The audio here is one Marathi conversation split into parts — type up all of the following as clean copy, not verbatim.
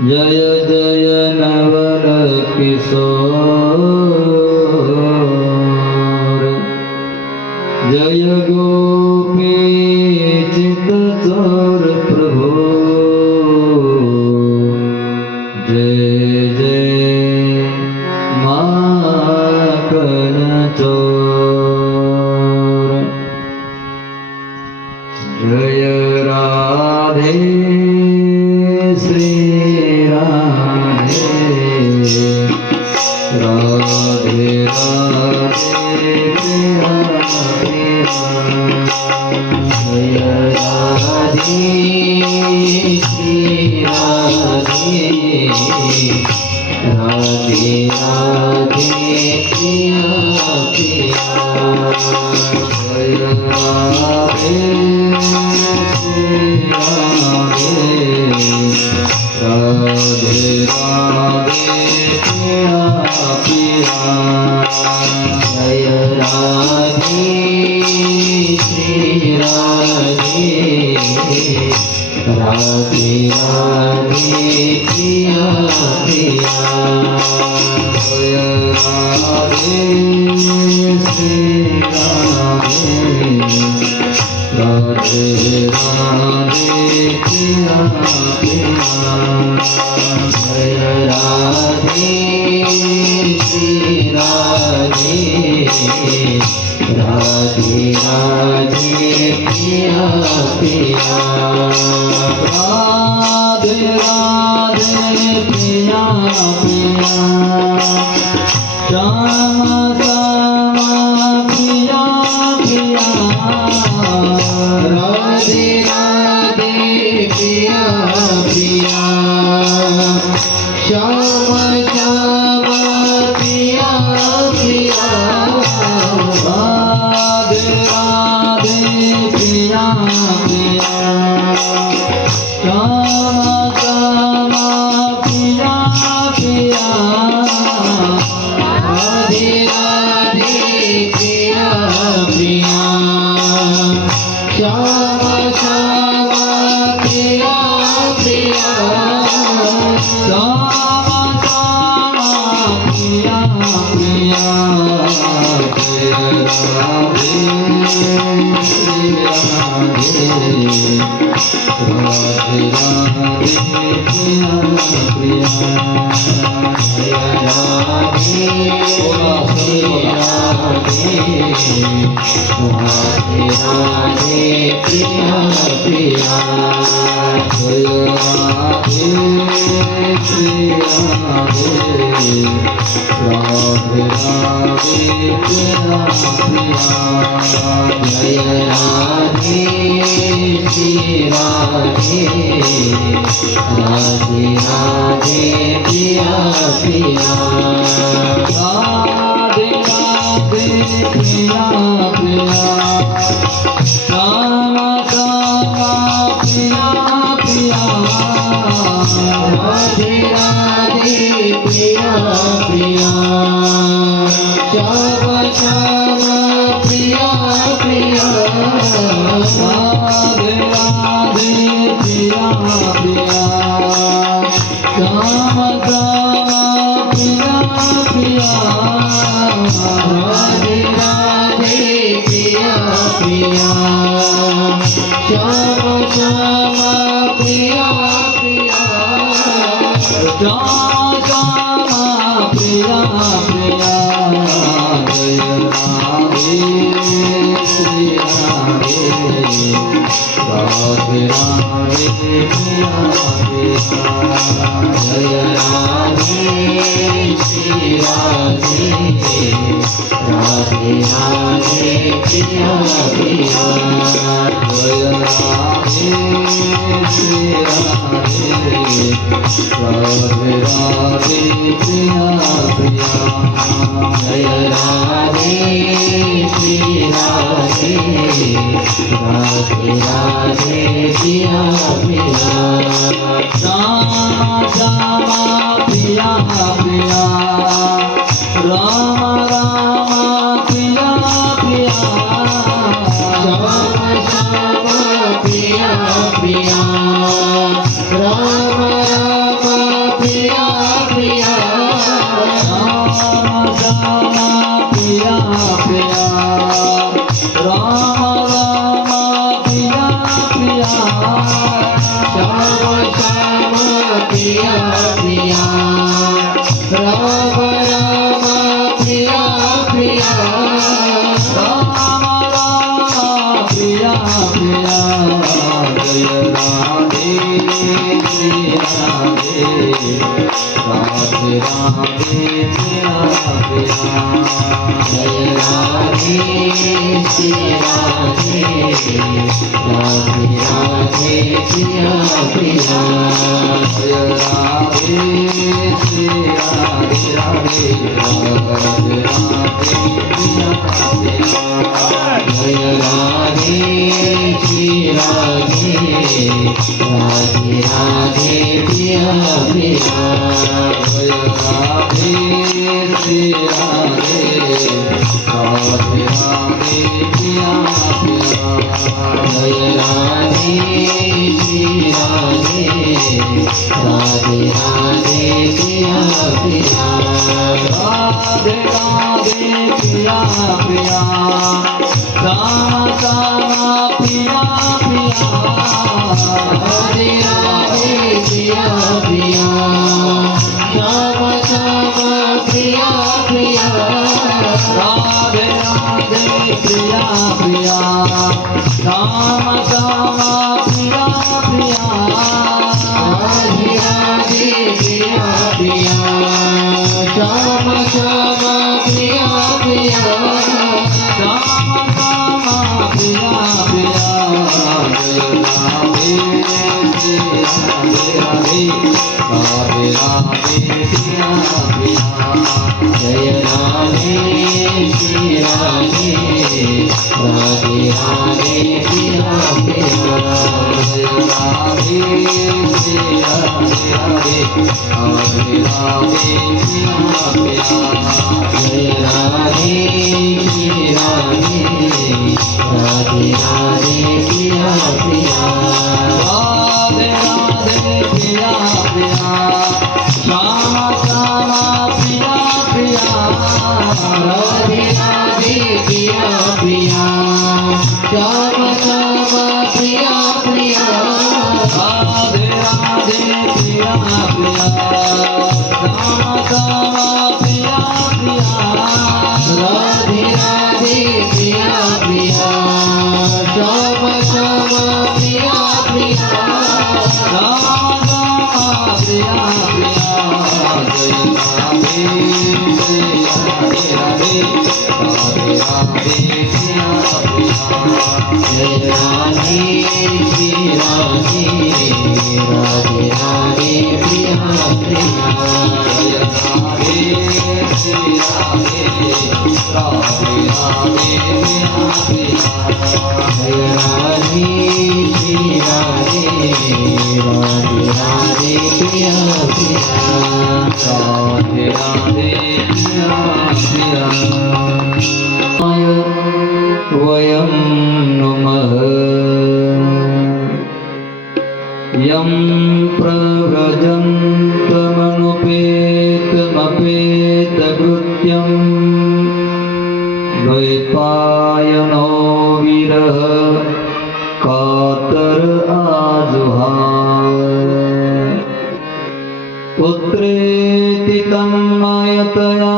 जय जय नवल किशोर जय गोपी चित चोर प्रभु जय जय माखन चोर जय राधे श्री राधे राधे राधे प्रिया जय राधे श्री राधे राधे राधे प्रिया प्रिया जय राधे श्री राधे राधे राधे प्रिया प्रिया जय राधे श्री राधे राधे राधे प्रिया प्रिया जय राधे श्री राधे राधे राधे प्रिया प्रिया जय राधे श्री राधे राधे राधे प्रिया प्रिया राधे राधे प्रिया प्रिया श्याम श्याम प्रिया प्रिया राधे राधे प्रिया प्रिया श्याम श्याम प्रिया प्रिया राधे राधे प्रिया प्रिया श्याम श्याम प्रिया प्रिया राधे राधे प्रिया प्रिया श्याम श्याम प्रिया प्रिया श्याम श्याम प्रिया प्रिया जय राधे श्री राधे राधे राधे प्रिया प्रिया जय राधे श्री राधे राधे राधे प्रिया प्रिया जय राधे श्री राधे राधे राधे प्रिया प्रिया जय राधे श्री राधे राधे राधे प्रिया प्रिया राधे राधे प्रिया प्रिया श्याम श्याम प्रिया प्रिया राधे राधे प्रिया प्रिया श्याम श्याम प्रिया प्रिया राधे राधे प्रिया प्रिया श्याम श्याम प्रिया प्रिया राधे राधे प्रिया प्रिया श्याम श्याम प्रिया प्रिया श्याम श्याम प्रिया प्रिया जय राधे श्री राधे राधे राधे प्रिया प्रिया जय राधे श्री राधे राधे राधे प्रिया प्रिया जय राधे श्री राधे राधे राधे प्रिया प्रिया जय राधे श्री राधे राधे राधे प्रिया प्रिया श्याम श्याम प्रिया प्रिया राम राम प्रिया प्रिया श्याम श्याम प्रिया प्रिया राम राम प्रिया प्रिया श्याम श्याम प्रिया प्रिया राम राम प्रिया प्रिया श्याम श्याम प्रिया प्रिया राम राम प्रिया प्रिया राम राम प्रिया प्रिया जय राधे श्री राधे राधे राधे प्रिया प्रिया जय राधे श्री राधे राधे राधे प्रिया प्रिया जय राधे श्री राधे राधे राधे राधे प्रिया प्रिया जय राधे श्री राधे राधे राधे प्रिया प्रिया जय राधे श्री राधे राधे राधे प्रिया प्रिया जय राधे श्री राधे राधे राधे प्रिया प्रिया राधे राधे प्रिया प्रिया श्याम श्याम प्रिया प्रिया राधे राधे प्रिया प्रिया श्याम श्याम प्रिया प्रिया राधे राधे प्रिया प्रिया श्याम श्याम प्रिया प्रिया राधे राधे प्रिया प्रिया श्याम श्याम प्रिया प्रिया श्याम श्याम प्रिया प्रिया जय राधे श्री राधे राधे राधे राधे प्रिया प्रिया जय राधे श्री राधे राधे राधे प्रिया प्रिया जय राधे श्री राधे राधे राधे राधे प्रिया प्रिया जय राधे श्री राधे राधे राधे प्रिया प्रिया राधे राधे प्रिया प्रिया श्याम श्याम प्रिया प्रिया राधे राधे प्रिया प्रिया श्याम श्याम प्रिया प्रिया राधे राधे प्रिया प्रिया श्याम श्याम प्रिया प्रिया राधे राधे प्रिया प्रिया श्याम श्याम प्रिया प्रिया राम राम प्रिया प्रिया जय राधे श्री राधे राधे राधे राधे प्रिया प्रिया जय राधे श्री राधे राधे राधे प्रिया प्रिया जय राधे श्री राधे राधे वयं नुमः यं प्रव्रजन्तमनुपेतमपेतकृत्यं द्वैपायनो विरह कातर आजुहाव पुत्रेति तं मायतया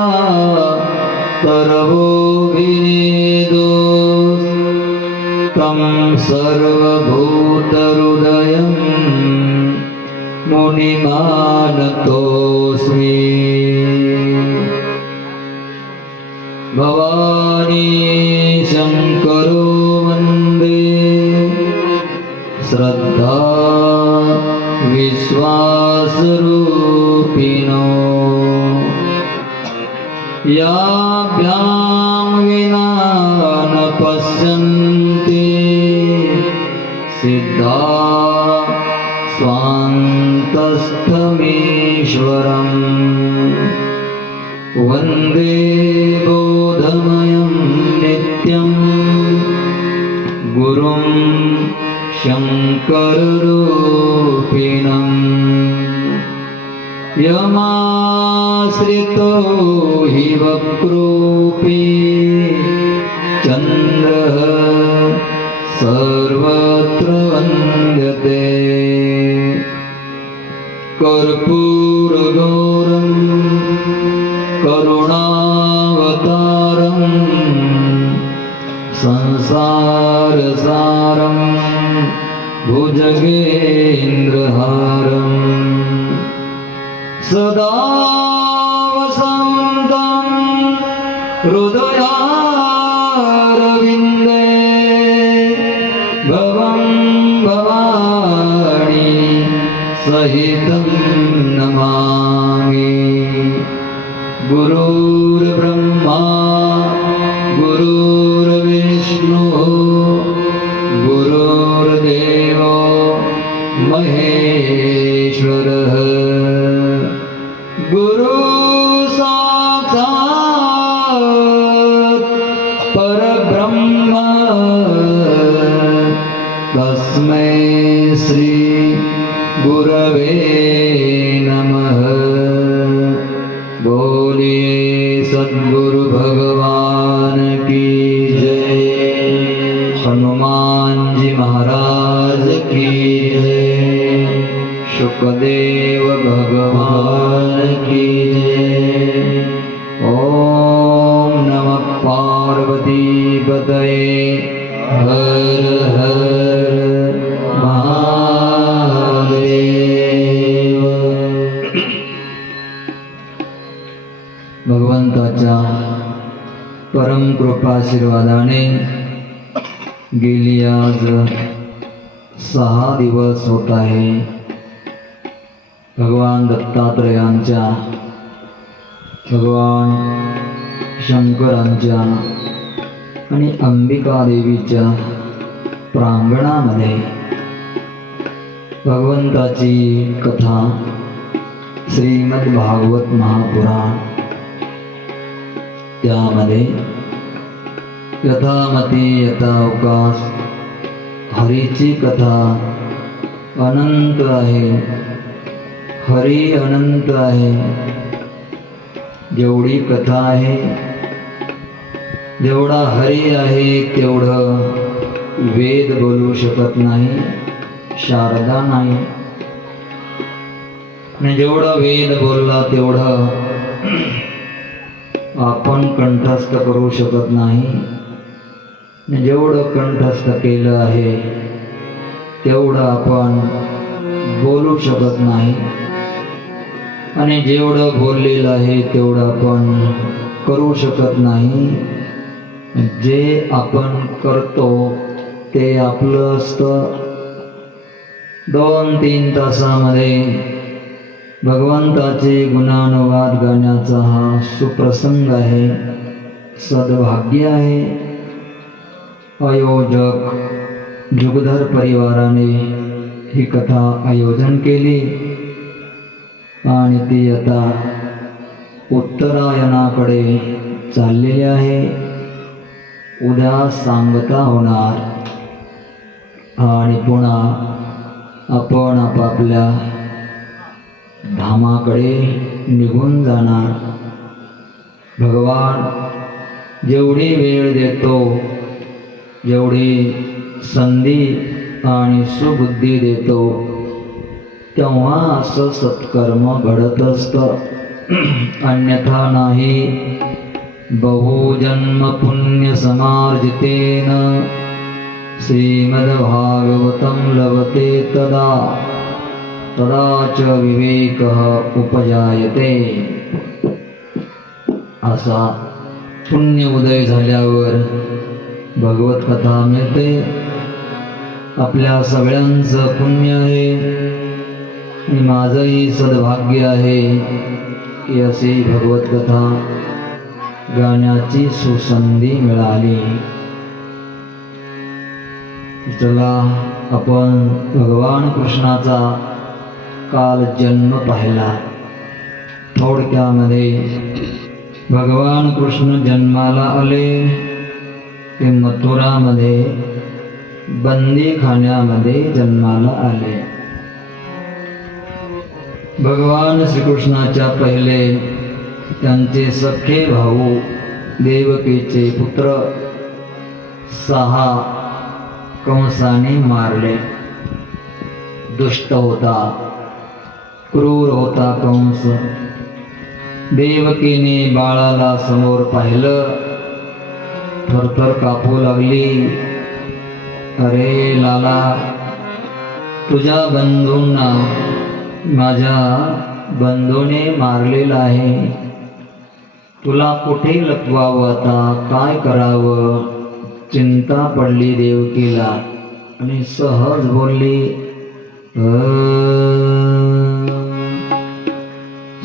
सर्वो विनेदो तं सर्वभूतहृदयं मुनिमानतोऽस्मि भवानी शङ्करो वन्दे श्रद्धा विश्वासरूपिणो याभ्यां विना न पश्यन्ति सिद्धा स्वान्तस्थमीश्वरम् वन्दे बोधमयं नित्यं गुरुं शङ्कररूपिणम् यमाश्रितो हि वक्रोऽपि चन्द्रः सर्वत्र वन्द्यते कर्पूरगौरं करुणावतारं संसारसारं भुजगेन्द्रहारं सदा वसन्तं हृदयारविन्दे भवं भवानी सहितं नमामि गुरुर्ब्रह्मा गुरुर्विष्णुः गुरुर्देवो महेश्वरः गुरु साक्षात् परब्रह्म तस्मै श्री गुरवे नमः बोलिए सद्गुरु भगवान की जय हनुमान जी महाराज की जय शुकदेव भगवान की जय ओम नमः पार्वती पतये हर हर महादेव भगवंताच्या परम कृपाशीर्वादाने गेली आज 6 दिवस होत आहे भगवान दत्तात्रयांच्या भगवान शंकरांच्या आणि अंबिका देवीच्या प्रांगणामध्ये भगवंताची कथा श्रीमद भागवत महापुराण त्यामध्ये यथामती यथावकाश हरीची कथा अनंत आहे हरी अनंत आहे जेवढी कथा आहे जेवढा हरी आहे तेवढं वेद बोलू शकत नाही शारदा नाही आणि जेवढा वेद बोलला तेवढं आपण कंठस्थ करू शकत नाही जेवढं कंठस्थ केलं आहे तेवढं आपण बोलू शकत नाही आणि जेवढं बोललेलं आहे तेवढं आपण करू शकत नाही जे आपण करतो ते आपलं असतं 2-3 तासामध्ये भगवंताचे गुणानुवाद गाण्याचा हा सुप्रसंग आहे सद्भाग्य आहे. आयोजक जुगधर परिवाराने ही कथा आयोजन केली आणि ती आता उत्तरायणाकडे चाललेली आहे. उद्या सांगता होणार आणि पुन्हा आपण आपापल्या धामाकडे निघून जाणार. भगवान जेवढी वेळ देतो, जेवढी संधी आणि सुबुद्धी देतो, तेव्हा असं सत्कर्म घडत असतं, अन्यथा नाही. बहुजन्म पुण्य समार्जितेन श्रीमद्भागवतं लभते तदा च विवेकः उपजायते. असा पुण्य उदय झाल्यावर भगवत कथा मिळते. आपल्या सगळ्यांचं पुण्य आहे आणि माझंही सद्भाग्य आहे की अशी भगवत कथा गाण्याची सुसंधी मिळाली. चला आपण भगवान कृष्णाचा काल जन्म पाहिला. थोडक्यामध्ये भगवान कृष्ण जन्माला आले ते मथुरामध्ये बंदीखान्यामध्ये जन्माला आले. भगवान श्रीकृष्णाच्या पहिले त्यांचे सख्खे भाऊ देवकीचे पुत्र 6 कंसाने मारले. दुष्ट होता, क्रूर होता कंस. देवकीने बाळाला समोर पाहिलं, थरथर कापू लागली. अरे लाला, तुझ्या बंधूंना माझ्या बंधूने मारलेलं आहे. तुला कुठे लपवावं, आता काय करावं? चिंता पडली देवकीला आणि सहज बोलली,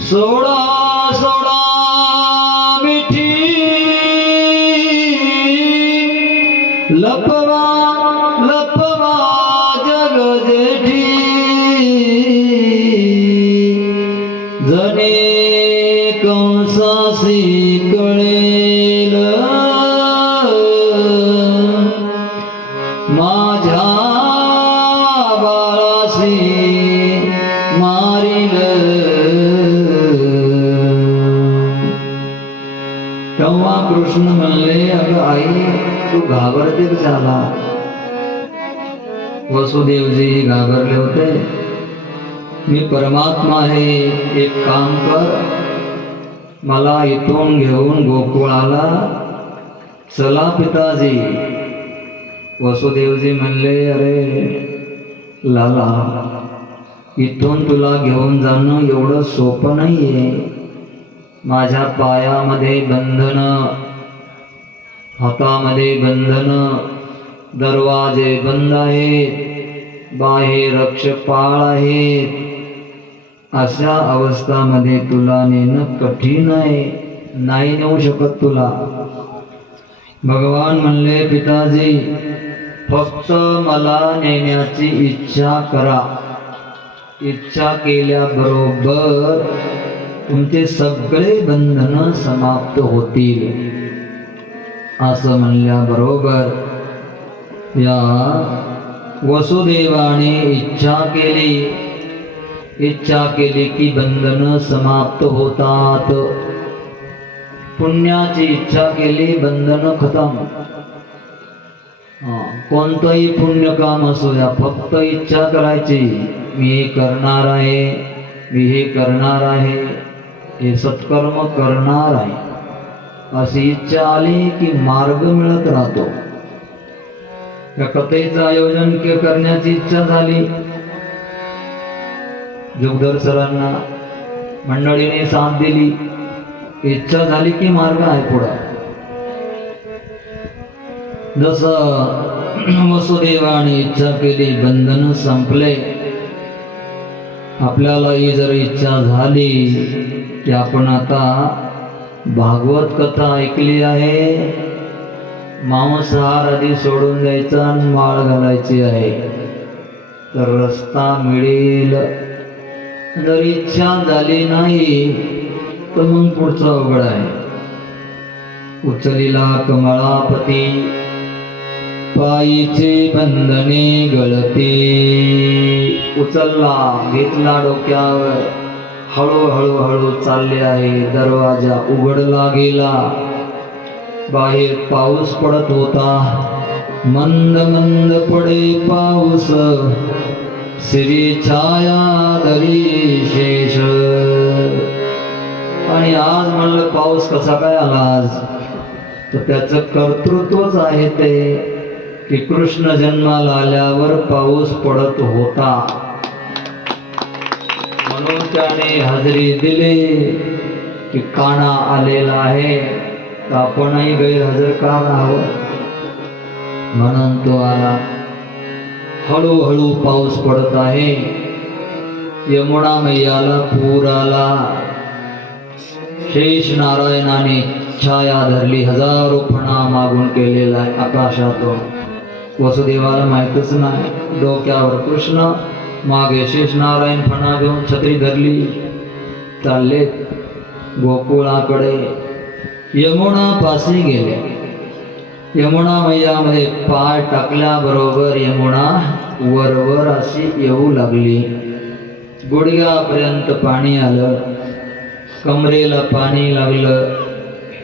सोडा सोडा मिठी, लपवा लपवा जग जेठी, जने कंसासी कळेल माझ्या बाळासी मारिल. तेव्हा कृष्ण म्हणले, अगं आई, तू घाबरते झाला. वसुदेवजी घाबरले होते. मी परमात्मा आहे, एक काम कर, मला इथून घेऊन गोकुळाला चला पिताजी. वसुदेवजी म्हणले, अरे लाला, इथून तुला घेऊन जाणं एवढं सोपं नाहीये. माझ्या पायामध्ये बंधन, हातामध्ये बंधन, दरवाजे बंद आहेत, बाहेर रक्षपाळ आहेत. अशा अवस्थामध्ये तुला नेणं कठीण आहे, नाही नेऊ शकत तुला. भगवान म्हणले, पिताजी, फक्त मला नेण्याची इच्छा करा. इच्छा केल्याबरोबर तुमचे सगळे बंधन समाप्त होतील. असं म्हणल्याबरोबर या वसुदेवाने इच्छा केली की बंधन समाप्त होतात. पुण्याची इच्छा केली, बंधन खतम. कोणतंही पुण्य काम असू द्या, फक्त इच्छा करायची, मी हे करणार आहे, मी हे करणार आहे, हे सत्कर्म करणार आहे, अशी इच्छा आली की मार्ग मिळत राहतो. या कथेचं आयोजन करण्याची इच्छा झाली. जुगधर सरांना मंडळीने साथ दिली. इच्छा झाली की मार्ग आहे पुढं. जसं वसुदेवाने इच्छा केली, बंधन संपले. आपल्यालाही जर इच्छा झाली की आपण आता भागवत कथा ऐकली आहे, मांसाहार आधी सोडून द्यायचा आणि माळ घालायची आहे तर रस्ता मिळेल. जर इच्छा झाली नाही तर मग पुढचा अवघड आहे. उचलिला कमळापती पायीचे बंधने गळती. उचलला, घेतला डोक्यावर, हळूहळू हळू चालले आहे. दरवाजा उघडला गेला. बाहेर पाऊस पडत होता. मंद मंद पडे पाऊस, श्री छाया दरी शेष. आणि आज म्हणलं पाऊस कसा काय आला आज, तर त्याचं कर्तृत्वच आहे ते की कृष्ण जन्माला आल्यावर पाऊस पडत होता म्हणून त्याने हजेरी दिली की काना आलेला आहे, तर आपणही गैरहजर का राहावं, म्हणून तो आला. हळूहळू पाऊस पडत आहे. यमुना मैयाला पूर आला. शेष नारायणाने छाया धरली. हजारो फणा मागून केलेला आहे आकाशातून. वसुदेवाला माहितच नाही. डोक्यावर कृष्ण, मागे शेष नारायण फणा घेऊन छत्री धरली. चालले गोकुळाकडे. यमुना पाशी गेले. यमुना मैयामध्ये पाय टाकल्याबरोबर यमुना वरवर अशी येऊ लागली. गुडघ्यापर्यंत पाणी आलं, कमरेला पाणी लागलं,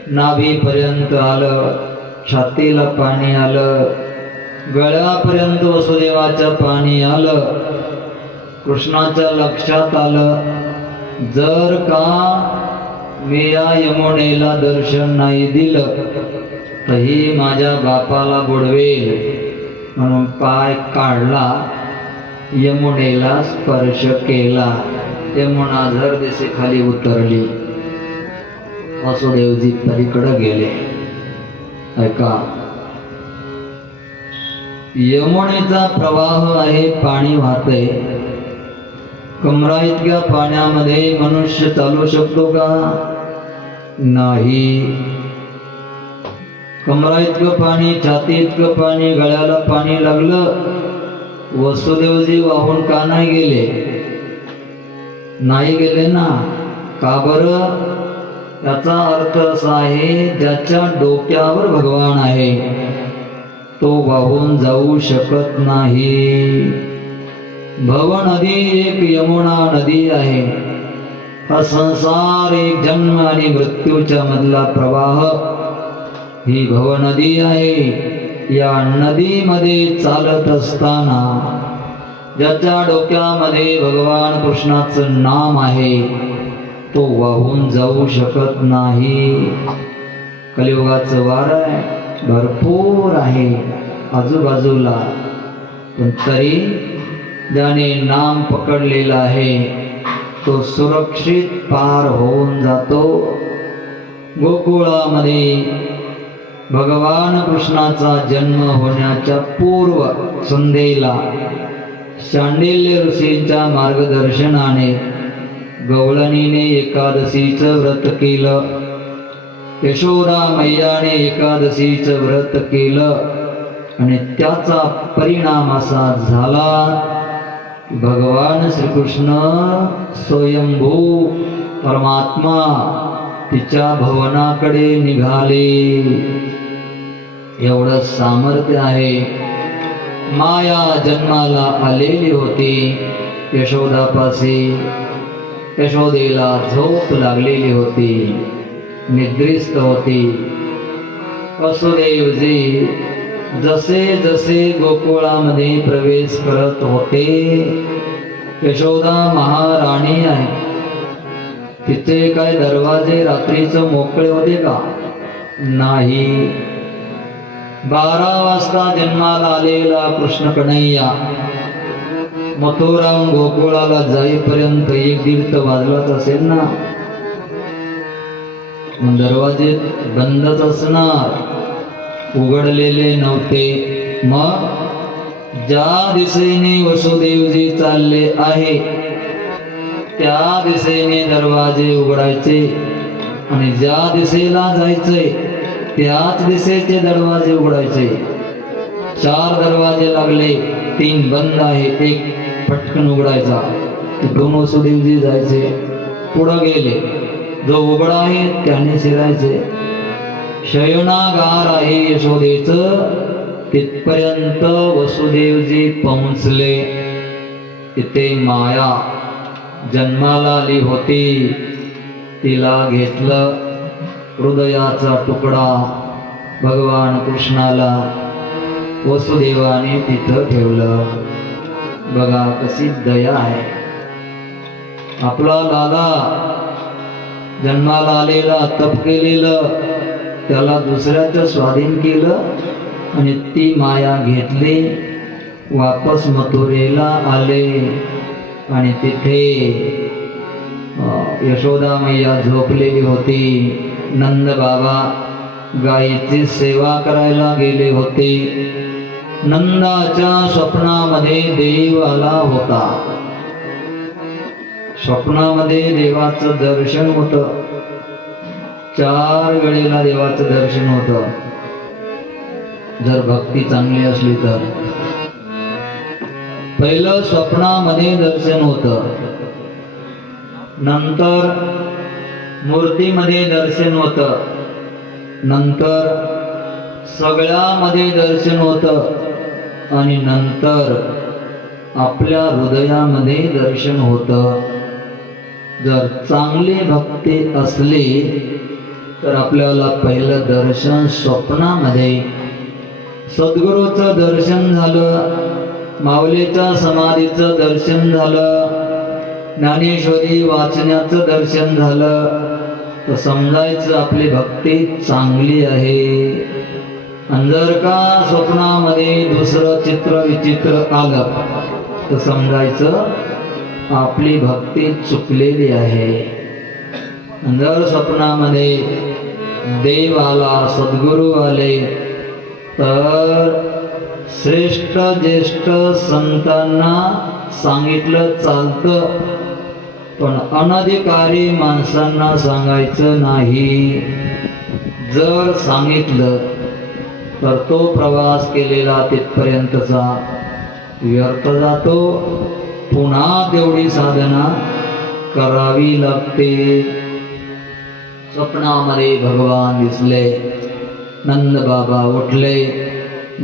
नाभीपर्यंत आलं, छातीला पाणी आलं, गळ्यापर्यंत वसुदेवाचं पाणी आलं. कृष्णाच्या लक्षात आलं, जर का मी या यमुनेला दर्शन नाही दिलं तर ही माझ्या बापाला बुडवेल. म्हणून पाय काढला, यमुनेला स्पर्श केला. यमुना झर दिसे खाली उतरली. वसुदेवजी पलीकडे गेले. ऐका, यमुनेचा प्रवाह आहे, पाणी वाहते. कमरा इतक्या पाण्यामध्ये मनुष्य चालू शकतो का? नाही. कमरा इतकं पाणी, छाती इतकं पाणी, गळ्याला पाणी लागलं. वसुदेवजी वाहून का नाही गेले? नाही गेले ना. का बरं? याचा अर्थ असा आहे, ज्याच्या डोक्यावर भगवान आहे तो वाहून जाऊ शकत नाही. भव नदी एक यमुना नदी आहे. हा संसार एक जन्म आणि मृत्यूच्या मधला प्रवाह ही भव नदी आहे. या नदीमध्ये चालत असताना ज्याच्या डोक्यामध्ये भगवान कृष्णाचं नाम आहे तो वाहून जाऊ शकत नाही. कलियुगाचं वारं भरपूर आहे आजूबाजूला, पण तरी ज्याने नाम पकडलेला आहे तो सुरक्षित पार होऊन जातो. गोकुळामध्ये भगवान कृष्णाचा जन्म होण्याच्या पूर्व संध्येला शांडिल्य ऋषींच्या मार्गदर्शनाने गवळणीने एकादशीचं व्रत केलं. यशोदा मैयाने एकादशीचं व्रत केलं आणि त्याचा परिणाम असा झाला, भगवान श्रीकृष्ण स्वयंभू परमात्मा तिच्या भवनाकडे निघाले. एवढं सामर्थ्य आहे. माया जन्माला आलेली होती यशोदापाशी. यशोदेला झोप लागलेली होती, निद्रिस्त होती. वसुदेवजी जसे जसे गोकुळामध्ये प्रवेश करत होते, यशोदा महाराणी आहे, तिचे काय दरवाजे रात्रीचं मोकळे होते का? नाही. 12 वाजता जन्माला आलेला कृष्ण कन्हैया मथुराहून गोकुळाला जाईपर्यंत 1-1.5 वाजलाच असेल ना. दरवाजे बंदच असणार, उघडलेले नव्हते. मग ज्या दिशेने वसुदेवजी चालले आहे त्या दिशेने दरवाजे उघडायचे आणि ज्या दिशेला जायचंय त्याच दिशेचे दरवाजे उघडायचे. 4 दरवाजे लागले, 3 बंद आहे, एक पटकन उघडायचा. तिथून वसुदेवजी जायचे, पुढे गेले, जो उघडा आहे त्याने शिरायचे. शयनागार आहे यशोदेचं, तिथपर्यंत वसुदेवजी पोहोचले. तिथे माया जन्माला आली होती, तिला घेतलं. हृदयाचा तुकडा भगवान कृष्णाला वसुदेवाने तिथं ठेवलं. बघा कशी दया आहे. आपला लाला जन्माला आलेला, तप केलेलं, त्याला दुसऱ्याचं स्वाधीन केलं आणि ती माया घेतली. वापस मथुरेला आले आणि तिथे यशोदा मैया झोपलेली होती. नंद बाबा गायीची सेवा करायला गेले होते. नंदाच्या स्वप्नामध्ये देव आला होता. स्वप्नामध्ये देवाचं दर्शन होतं. 4 वेळेला देवाचं दर्शन होतं, जर भक्ती चांगली असली तर. पहिलं स्वप्नामध्ये दर्शन होतं, नंतर मूर्तीमध्ये दर्शन होतं, नंतर सगळ्यामध्ये दर्शन होतं आणि नंतर आपल्या हृदयामध्ये दर्शन होतं. जर चांगली भक्ती असली तर आपल्याला पहिलं दर्शन स्वप्नामध्ये. सद्गुरूचं दर्शन झालं, माऊलीच्या समाधीचं दर्शन झालं, ज्ञानेश्वरी वाचण्याचं दर्शन झालं, तर समजायचं आपली भक्ती चांगली आहे. आणि जर का स्वप्नामध्ये दुसरं चित्र विचित्र आलं तर समजायचं आपली भक्ती चुकलेली आहे. जर स्वप्नामध्ये देव आला, सद्गुरू आले, तर श्रेष्ठ ज्येष्ठ संतांना सांगितलं चालतं, पण अनधिकारी माणसांना सांगायचं नाही. जर सांगितलं तर तो प्रवास केलेला तिथपर्यंतचा व्यर्थ जातो. पुन्हा तेवढी साधना करावी लागते. स्वप्नामध्ये भगवान दिसले. नंद बाबा उठले,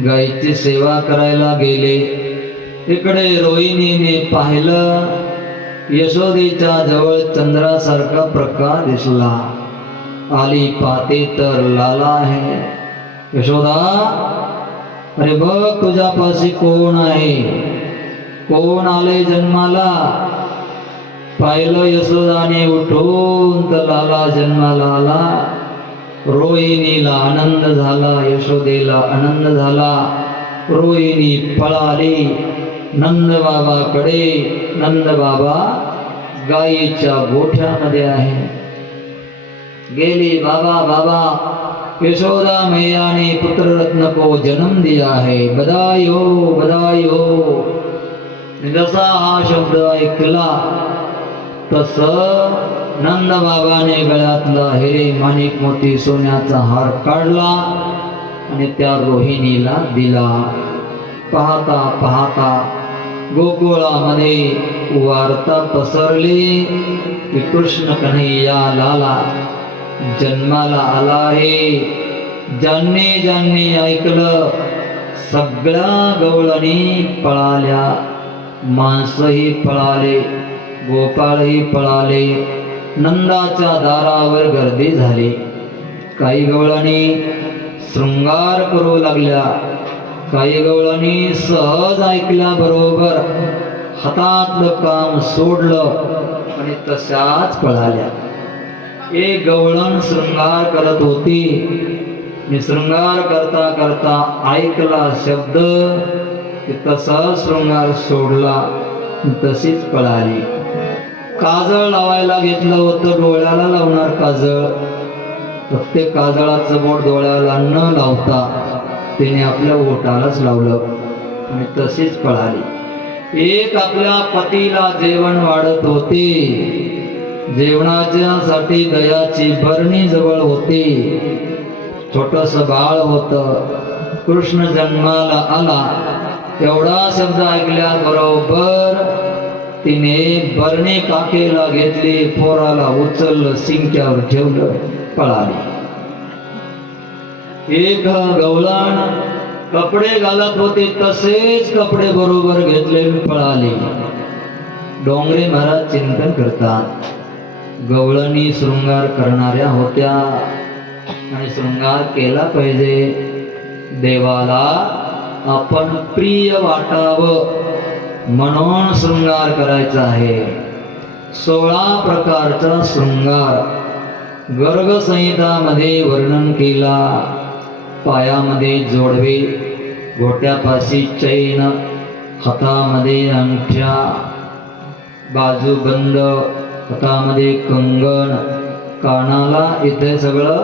गायीची सेवा करायला गेले. इकडे रोहिणीने पाहिलं, यशोदेच्या जवळ चंद्रासारखा प्रकाश दिसला. आली पाहते तर लाला आहे. यशोदा, अरे बघ तुझ्यापाशी कोण आहे, कोण आले जन्माला. पाहिलं यशोदाने उठून तर लाला जन्माला आला. रोहिणीला आनंद झाला, यशोदेला आनंद झाला. रोहिणी पळाली नंद बाबाकडे. नंद बाबा गायीच्या गोठ्यामध्ये आहे. गेली, बाबा बाबा, यशोदा मैया ने पुत्र रत्न को जन्म दिया है, बधाई हो बधाई हो. जसा हा शब्द ऐकला तस नंद बाबाने गळ्यातला हिरे माणिक मोती सोन्याचा हार काढला आणि त्या रोहिणीला दिला. पाहता पाहता गोकुळामध्ये वार्ता पसरली की कृष्ण कन्हैया लाला जन्माला आला आहे. ज्यांनी ज्यांनी ऐकलं सगळ्या गवळणी पळाल्या, माणसंही पळाले, गोपाळही पळाले. नंदाच्या दारावर गर्दी झाली. काही गवळणी शृंगार करू लागल्या, काही गवळणी सहज ऐकल्याबरोबर हातातलं काम सोडलं आणि तशाच पळाल्या. एक गवळण शृंगार करत होती. मी शृंगार करता करता ऐकला शब्द, तसा शृंगार सोडला, तशीच पळाली. काजळ लावायला घेतलं होतं, डोळ्याला लावणार काजळ, प्रत्येक काजळाचं बोट डोळ्याला न लावता तिने आपल्या ओठालाच लावलं आणि तशीच पळाली. एक आपल्या पतीला जेवण वाढत होती, जेवणाच्या साठी दह्याची भरणी जवळ होती. छोटस बाळ होत. कृष्ण जन्माला आला एवढा शब्द ऐकल्या बरोबर तिने भरणी काकेला घेतली, पोराला उचललं, सिंक्यावर ठेवलं, पळाली. एक गवळण कपडे घालत होते तसेच कपडे बरोबर घेतले, पळाली. डोंगरे महाराज चिंतन करतात. गवळणी शृंगार करणाऱ्या होत्या आणि शृंगार केला पाहिजे. देवाला आपण प्रिय वाटावं म्हणून शृंगार करायचा आहे. 16 प्रकारचा शृंगार गर्ग संहितामध्ये वर्णन केला. पायामध्ये जोडवे, घोट्यापाशी चैन, हातामध्ये अंगठ्या, बाजूबंद, हातामध्ये कंगण, कानाला इथे सगळं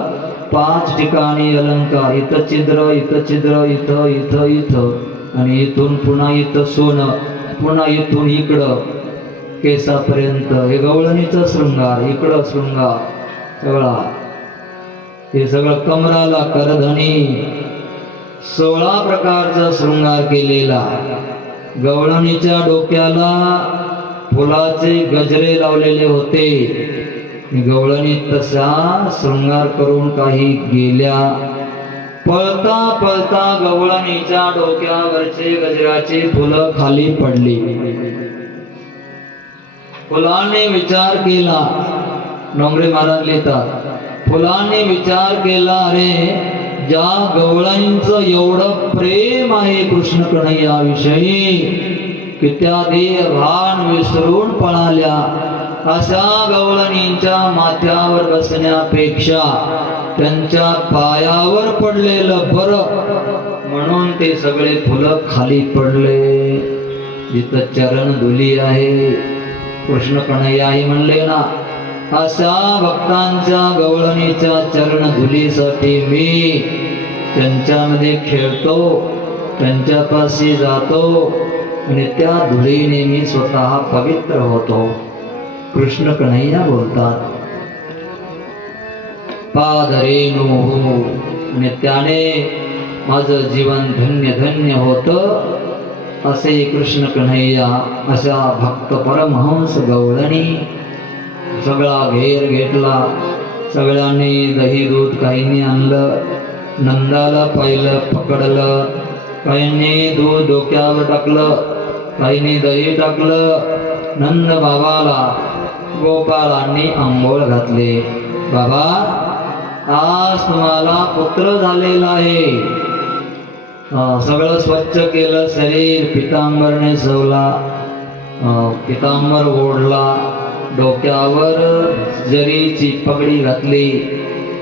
5 ठिकाणी अलंकार. इथं छिद्र, इथं छिद्र, इथं इथं इथं आणि इथून पुन्हा इथं सोनं, पुन्हा इथून इकडं केसापर्यंत. हे गवळणीचा शृंगार, इकडं शृंगार सगळा. हे सगळं कमराला करधनी. 16 प्रकारचा शृंगार केलेला. गवळणीच्या डोक्याला फुलाचे गजरे लावलेले होते. गवळणी तसा शृंगार करून काही गेल्या. पळता पळता गवळणीच्या डोक्यावरचे गजराची फुलं खाली पडली. फुलाने विचार केला, डोंगरे महाराज लिहितात, फुलाने विचार केला, अरे ज्या गवळणींचं एवढं प्रेम आहे कृष्ण कन्हैयाविषयी की त्या देहभान विसरून पळाल्या, अशा गवळणींच्या माथ्यावर बसण्यापेक्षा त्यांच्या पायावर पडलेलं बरं म्हणून ते सगळे फुलं खाली पडले. जिथं चरण धुली आहे कृष्ण कन्हैयाही म्हणले ना, अशा भक्तांच्या गवळणीच्या चरण धुलीसाठी मी त्यांच्यामध्ये खेळतो, त्यांच्यापाशी जातो आणि त्या धुळीने मी स्वतः पवित्र होतो. कृष्ण कन्हैया बोलतात, पादरेणु हो, आणि त्याने माझं जीवन धन्य धन्य होतं. असे कृष्ण कन्हैया, अशा भक्त परमहंस गवळणी सगळा घेर घेतला. सगळ्यांनी दही दूध काहींनी आणलं, नंदाला पहिलं पकडलं, काहींनी दूध डोक्यावर टाकलं, काहींनी दही टाकलं. नंद बाबाला गोपाळांनी आंघोळ घातले. बाबा, आज तुम्हाला पुत्र झालेला आहे. सगळं स्वच्छ केलं, शरीर पितांबरने सवला, पितांबर ओढला, डोक्यावर जरीची पगडी घातली.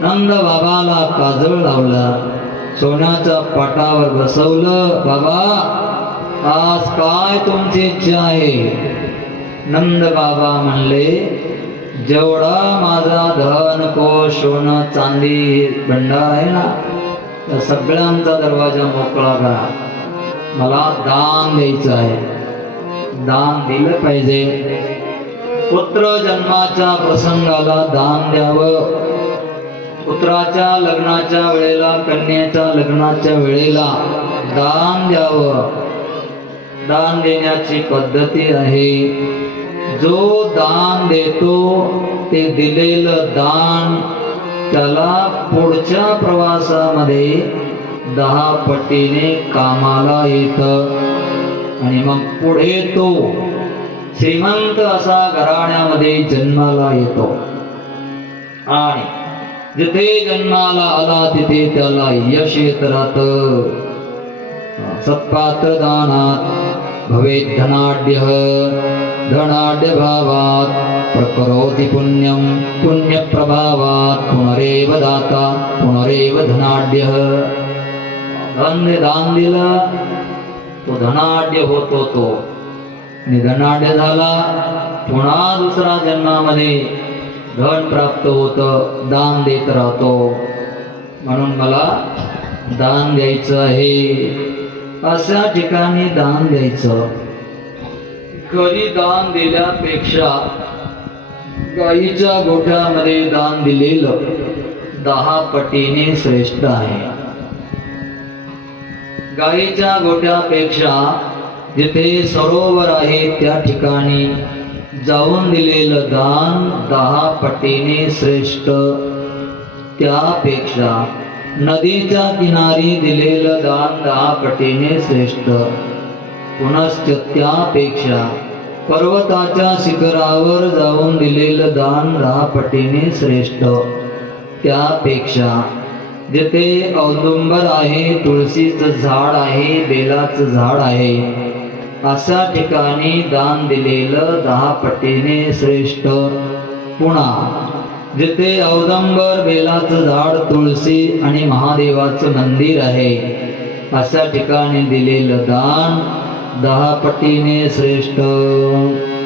नंद बाबाला काजळ लावला, सोन्याच्या पाटावर बसवलं. बाबा, आज काय तुमची इच्छा आहे? नंद बाबा म्हणले, जेवढा माझा धन कोश सोनं चांदी भंडार आहे ना, त्या सगळ्यांचा दरवाजा मोकळा करा. मला दान द्यायचं आहे. दान दिलं पाहिजे. पुत्र जन्माच्या प्रसंगाला दान द्यावं. पुत्राच्या लग्नाच्या वेळेला, कन्याच्या लग्नाच्या वेळेला दान द्यावं. दान देण्याची पद्धती आहे. जो दान देतो ते दिलेलं दान त्याला पुढच्या प्रवासामध्ये 10 पटीने कामाला येतं आणि मग पुढे तो श्रीमंत असा घराण्यामध्ये जन्माला येतो. आणि जिथे जन्माला आला तिथे त्याला यश येत राहतं. सत्पात्र दानात भवेत् धनाढ्यः, धनाढ्य भावात प्रकरोति पुण्यं, पुण्य प्रभावात पुनरेव दाता, पुनरेव धनाढ्यः. दान दिलं तो धनाढ्य होतो. तो आणि धनाढ्य झाला पुन्हा दुसरा जन्मामध्ये धन प्राप्त होतं. दान देत राहतो. म्हणून मला दान द्यायचं आहे. अशा ठिकाणी दान द्यायचं. घरी दान दिल्यापेक्षा गाईच्या गोठ्यामध्ये दान दिलेलं 10 पटीने श्रेष्ठ आहे. गाईच्या गोठ्यापेक्षा जिथे सरोवर आहे त्या ठिकाणी जाऊन दिलेलं दान 10 पटीने श्रेष्ठ. त्यापेक्षा नदीच्या किनारी दिलेलं दान 10 पटीने श्रेष्ठ. पुनश्च त्यापेक्षा पर्वताच्या शिखरावर जाऊन दिलेलं दान 10 पटीने श्रेष्ठ. त्यापेक्षा जिथे औदुंबर आहे, तुळशीचं झाड आहे, बेलाचं झाड आहे, अशा ठिकाणी दान दिलेलं 10 पटीने श्रेष्ठ. पुन्हा जिथे औदुंबर, बेलाचं झाड, तुळशी आणि महादेवाचं मंदिर आहे, अशा ठिकाणी दिलेलं दान 10 पटीने श्रेष्ठ.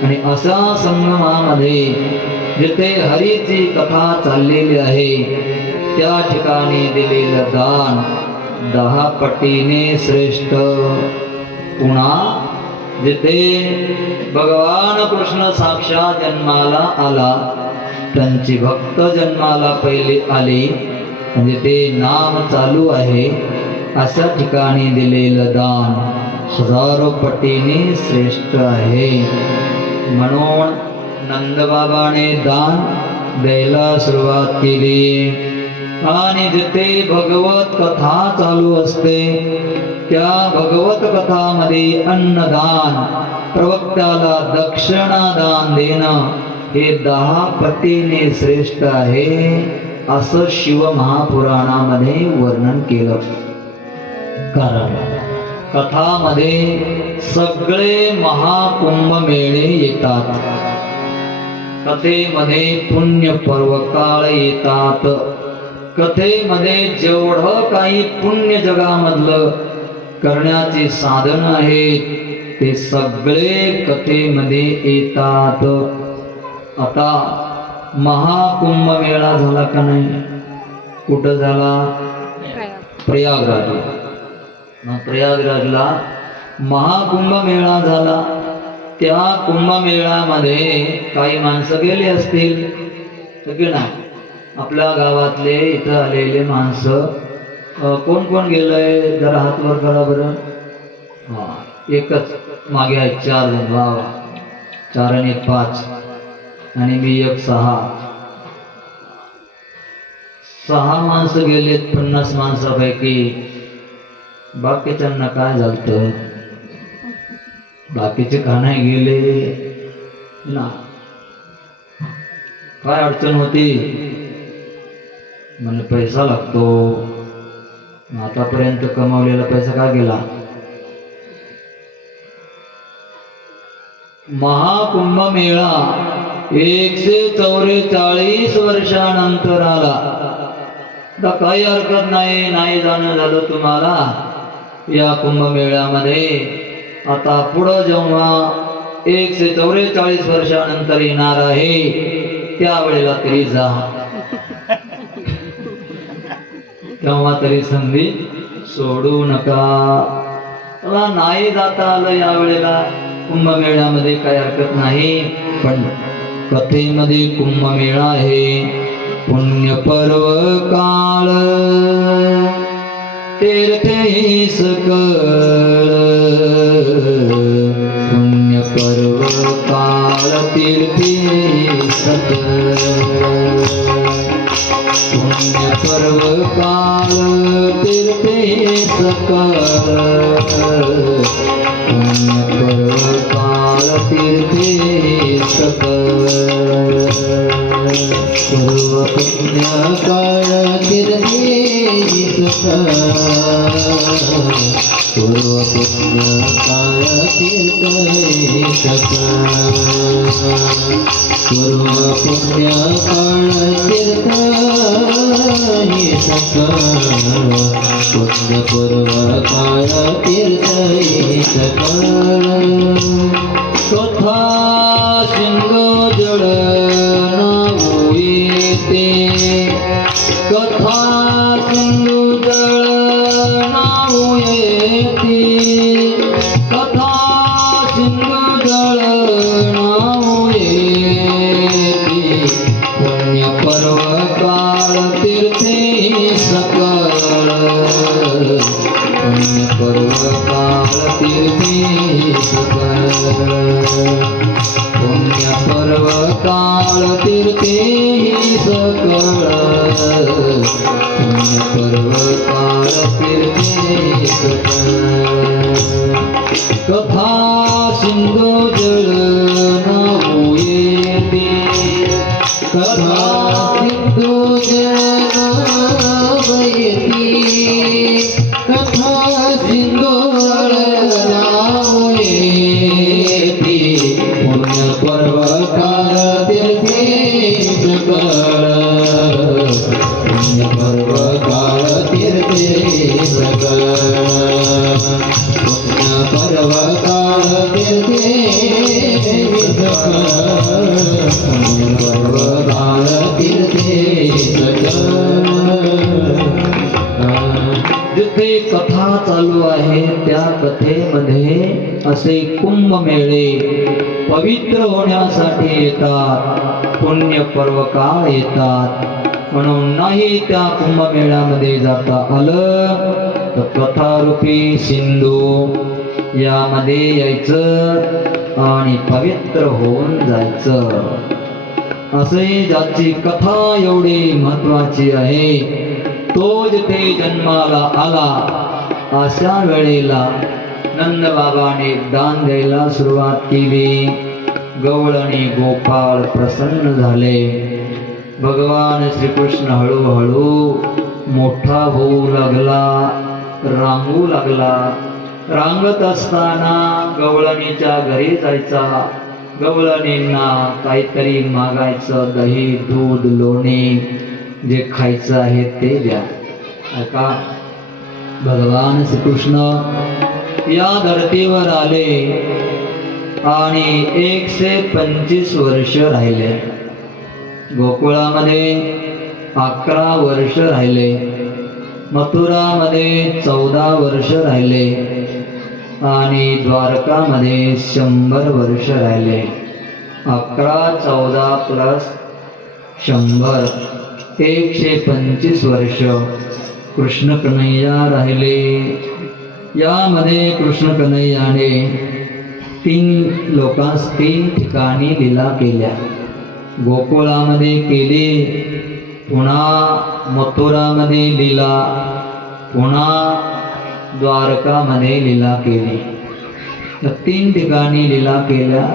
आणि अशा संगमामध्ये जिथे हरीची कथा चाललेली आहे त्या ठिकाणी दिलेलं दान 10 पटीने श्रेष्ठ. पुन्हा जिथे भगवान कृष्ण साक्षात जन्माला आला, त्यांची भक्त जन्माला पहिले आले, म्हणजे ते नाम चालू आहे, अशा ठिकाणी दिलेलं दान 1000 पटीने श्रेष्ठ आहे. म्हणून नंदबाबाने दान द्यायला सुरुवात केली. आणि जिथे भगवत कथा चालू असते त्या भगवत कथामध्ये अन्नदान, प्रवक्त्याला दक्षिणा दान देणं हे 10 पटीने श्रेष्ठ आहे, असं शिव महापुराणामध्ये वर्णन केलं. कारण कथामध्ये सगळे महाकुंभमेळे येतात. कथेमध्ये पुण्य पर्व काळ येतात. कथेमध्ये जेवढं काही पुण्य जगामधलं करण्याचे साधन आहेत ते सगळे कथेमध्ये येतात. आता महाकुंभमेळा झाला का नाही? कुठं झाला? प्रयागराज. प्रयागराजला महाकुंभमेळा झाला. त्या कुंभमेळ्यामध्ये काही माणसं गेले असतील की नाही? आपल्या गावातले इथं आलेले माणसं कोण कोण गेलंय? जरा हात वर करा बरं. हा, एकच मागे आहे 4 जण. वा वा, 4 आणि 1 5 आणि मी 1 6. 6 माणसं गेलेत 50 माणसापैकी. बाकीच्यांना काय झालं? बाकीचे का नाही गेले ना? काय अडचण होती? म्हणजे पैसा लागतो. आतापर्यंत कमावलेला पैसा का गेला? महाकुंभमेळा 144 वर्षानंतर आला. तर काही हरकत नाही, नाही जाणं झालं तुम्हाला या कुंभमेळ्यामध्ये. आता पुढं जेव्हा 144 वर्षानंतर येणार आहे त्यावेळेला तरी जा, तेव्हा तरी संधी सोडू नका. मला नाही जाता आलं यावेळेला कुंभमेळ्यामध्ये काही हरकत नाही. पण कथेमध्ये कुंभमेळा आहे. पुण्य पर्व काळ तीर्थे सकळ. पुण्य पर्व काळ तीर्थे सकळ. पुण्य पर्व काळ तीर्थे सकळ. पुण्य पर्व काळ तीर्थे सकळ. पूर्व पुण्य काळ तीर्थे सकळ. पूर्व पुण्य काळ तीर्थे सकळ. पूर्व पुण्य काळ तीर्थे सकळ. पुण्य पूर्व काळ तीर्थे सकळ. कथा सिंधू जळ नाऊ येते. कथा सिंधू जळ नाऊ येते. कथा सिंधू जळ नाऊ येते. पर्वकाळ तीर्थेश कर पुण्य पर्वकाळ तीर्थेश कर पुण्य पर्वकाळ तीर्थेश कर कथा सिंधू जल येते कथा सिंधू जल येते कथा सिंधू येते पुण्य पर्वकाळ तीर्थेश कर पुण्य पर्वकाळ तीर्थेश कर पुण्य पर्वकाळ तीर्थेश कर पुण्य पर्वकाळ तीर्थेश जिथे कथा चालू आहे त्या कथेमध्ये असे कुंभमेळे पवित्र होण्यासाठी येतात, पुण्य पर्वकाळ येतात. म्हणून नाही त्या कुंभमेळ्यामध्ये जाता आलं तर कथारूपी सिंधू यामध्ये यायचं आणि पवित्र होऊन जायचं. असे ज्याची कथा एवढी महत्वाची आहे तो जिथे जन्माला आला अशा वेळेला नंद बाबाने दान द्यायला सुरुवात केली. गवळ आणि गोपाळ प्रसन्न झाले. भगवान श्रीकृष्ण हळूहळू मोठा होऊ लागला, रांगू लागला. रांगत असताना गवळणीच्या घरी जायचा. गवळणींना काहीतरी मागायचं, दही दूध लोणी जे खायचं आहे ते द्या. ऐका, भगवान श्रीकृष्ण या धरतीवर आले आणि 125 वर्ष राहिले. गोकुळामध्ये 11 वर्ष राहिले, मथुरामध्ये 14 वर्ष राहिले आणि द्वारकामध्ये 100 वर्ष राहिले. 11, 14 प्लस 100 125 वर्ष कृष्ण कन्हैया राहिले. यामध्ये कृष्ण कन्हैयाने 3 ठिकाणी लीला केल्या. गोकुळामध्ये केली, पुन्हा मथुरामध्ये लीला, पुन्हा द्वारकामध्ये लीला केली. 3 ठिकाणी लीला केल्या.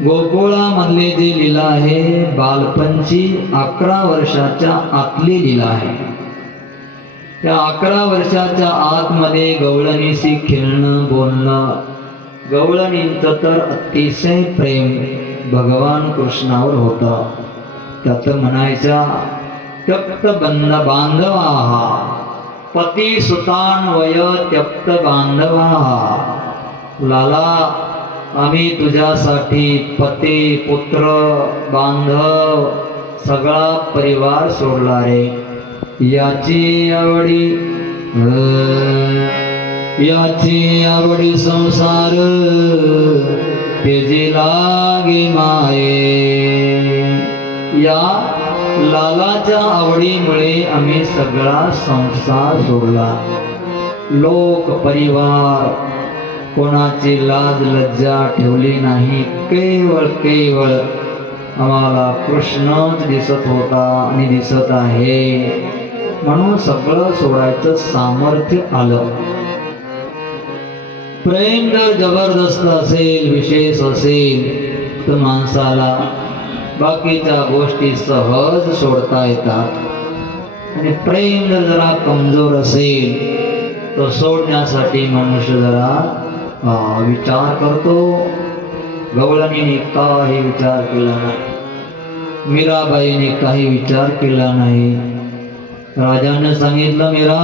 गोकुळामधले जे लीला आहे बालपणची 11 वर्षाच्या आतली लीला आहे. त्या 11 वर्षाच्या आतमध्ये गवळणीशी खेळणं बोलणं. गवळणींचं तर अतिशय प्रेम भगवान कृष्णावर होतं. त्यात म्हणायच्या त्यक्त बांधवा पती सुतान्वय त्यक्त बांधवा. लाला आम्ही तुझ्यासाठी पती पुत्र बांधव सगळा परिवार सोडला रे. याची आवडी संसार तेजी लागे माये. या लालाच्या आवडीमुळे आम्ही सगळा संसार सोडला. लोक परिवार कोणाची लाज लज्जा ठेवली नाही. केवळ आम्हाला कृष्णच दिसत होता आणि दिसत आहे म्हणून सगळं सोडायचं सामर्थ्य आलं. प्रेम जर जबरदस्त असेल, विशेष असेल तर माणसाला बाकीच्या गोष्टी सहज सोडता येतात. आणि प्रेम जरा कमजोर असेल तर सोडण्यासाठी मनुष्य जरा विचार करतो. गवळणीने काही विचार केला नाही, मीराबाईने काही विचार केला नाही. राजाने सांगितलं, मीरा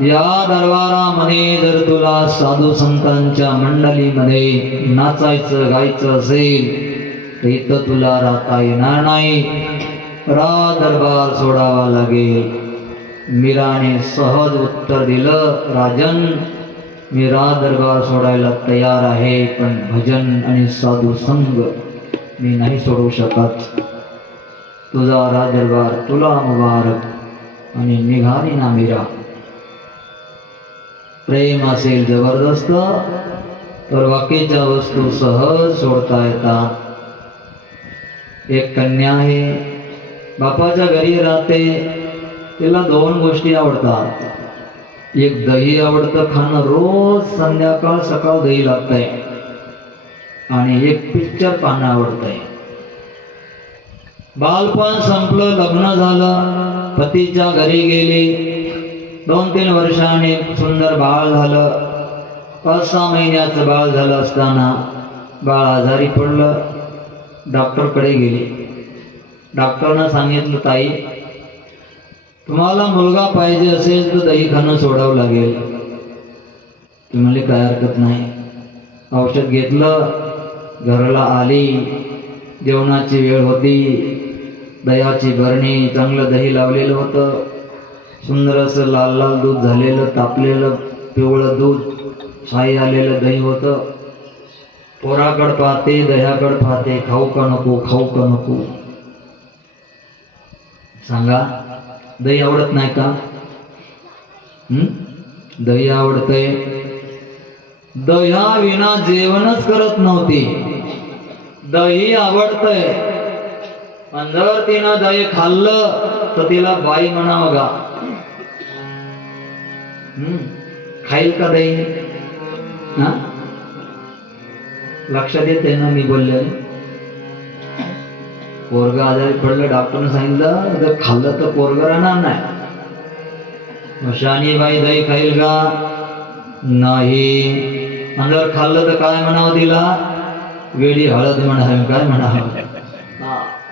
या दरबारामध्ये जर तुला साधू संतांच्या मंडळीमध्ये नाचायचं गायचं असेल तर इथं तुला राहता येणार नाही. दरबार सोडावा लागेल. मीराने सहज उत्तर दिलं, राजन मी दरबार सोडायला तयार आहे, पण भजन आणि साधू संग मी नाही सोडू शकत. तुझा दरबार तुला मुबारक. आणि निघाली ना मीरा. प्रेम असेल जबरदस्त तर बाकीच्या वस्तू सहज सोडता येतात. एक कन्या आहे, बापाच्या घरी राहते, तिला दोन गोष्टी आवडतात. एक दही आवडतं खाणं, रोज संध्याकाळ सकाळ दही लागतंय, आणि एक पिक्चर पाहणं आवडतंय. बालपण संपलं, लग्न झालं, पतीच्या घरी गेली, 2-3 वर्षांनी सुंदर बाळ झालं. 5-6 महिन्याचं बाळ झालं असताना बाळ आजारी पडलं. डॉक्टरकडे गेली. डॉक्टरनं सांगितलं, ताई तुम्हाला मुलगा पाहिजे असेल तर दही खाणं सोडावं लागेल. ती म्हणली काय हरकत नाही. औषध घेतलं, घराला आली, जेवणाची वेळ होती, दह्याची भरणी, चांगलं दही लावलेलं होतं, सुंदर असं लाल लाल दूध झालेलं, तापलेलं पिवळं दूध, साई आलेलं दही होतं. पोराकड पाहते, दह्याकड पाहते, खाऊ का नको, खाऊ का नको. सांगा, दही आवडत नाही का? दही आवडतंय. दह्या विना जेवणच करत नव्हती. दही आवडतंय, पण जर तिनं दही खाल्लं तर तिला बाई म्हणावं का? खाईल का दही? हा, लक्षात येते ना मी बोलले? पोरग आजारी पडलं, डॉक्टरने सांगितलं जर खाल्लं तर पोरग राहणार नाही. शानी बाई दही खाईल का? नाही. आणि जर खाल्लं तर काय म्हणावं तिला? वेडी हळद म्हणावं, काय म्हणावं?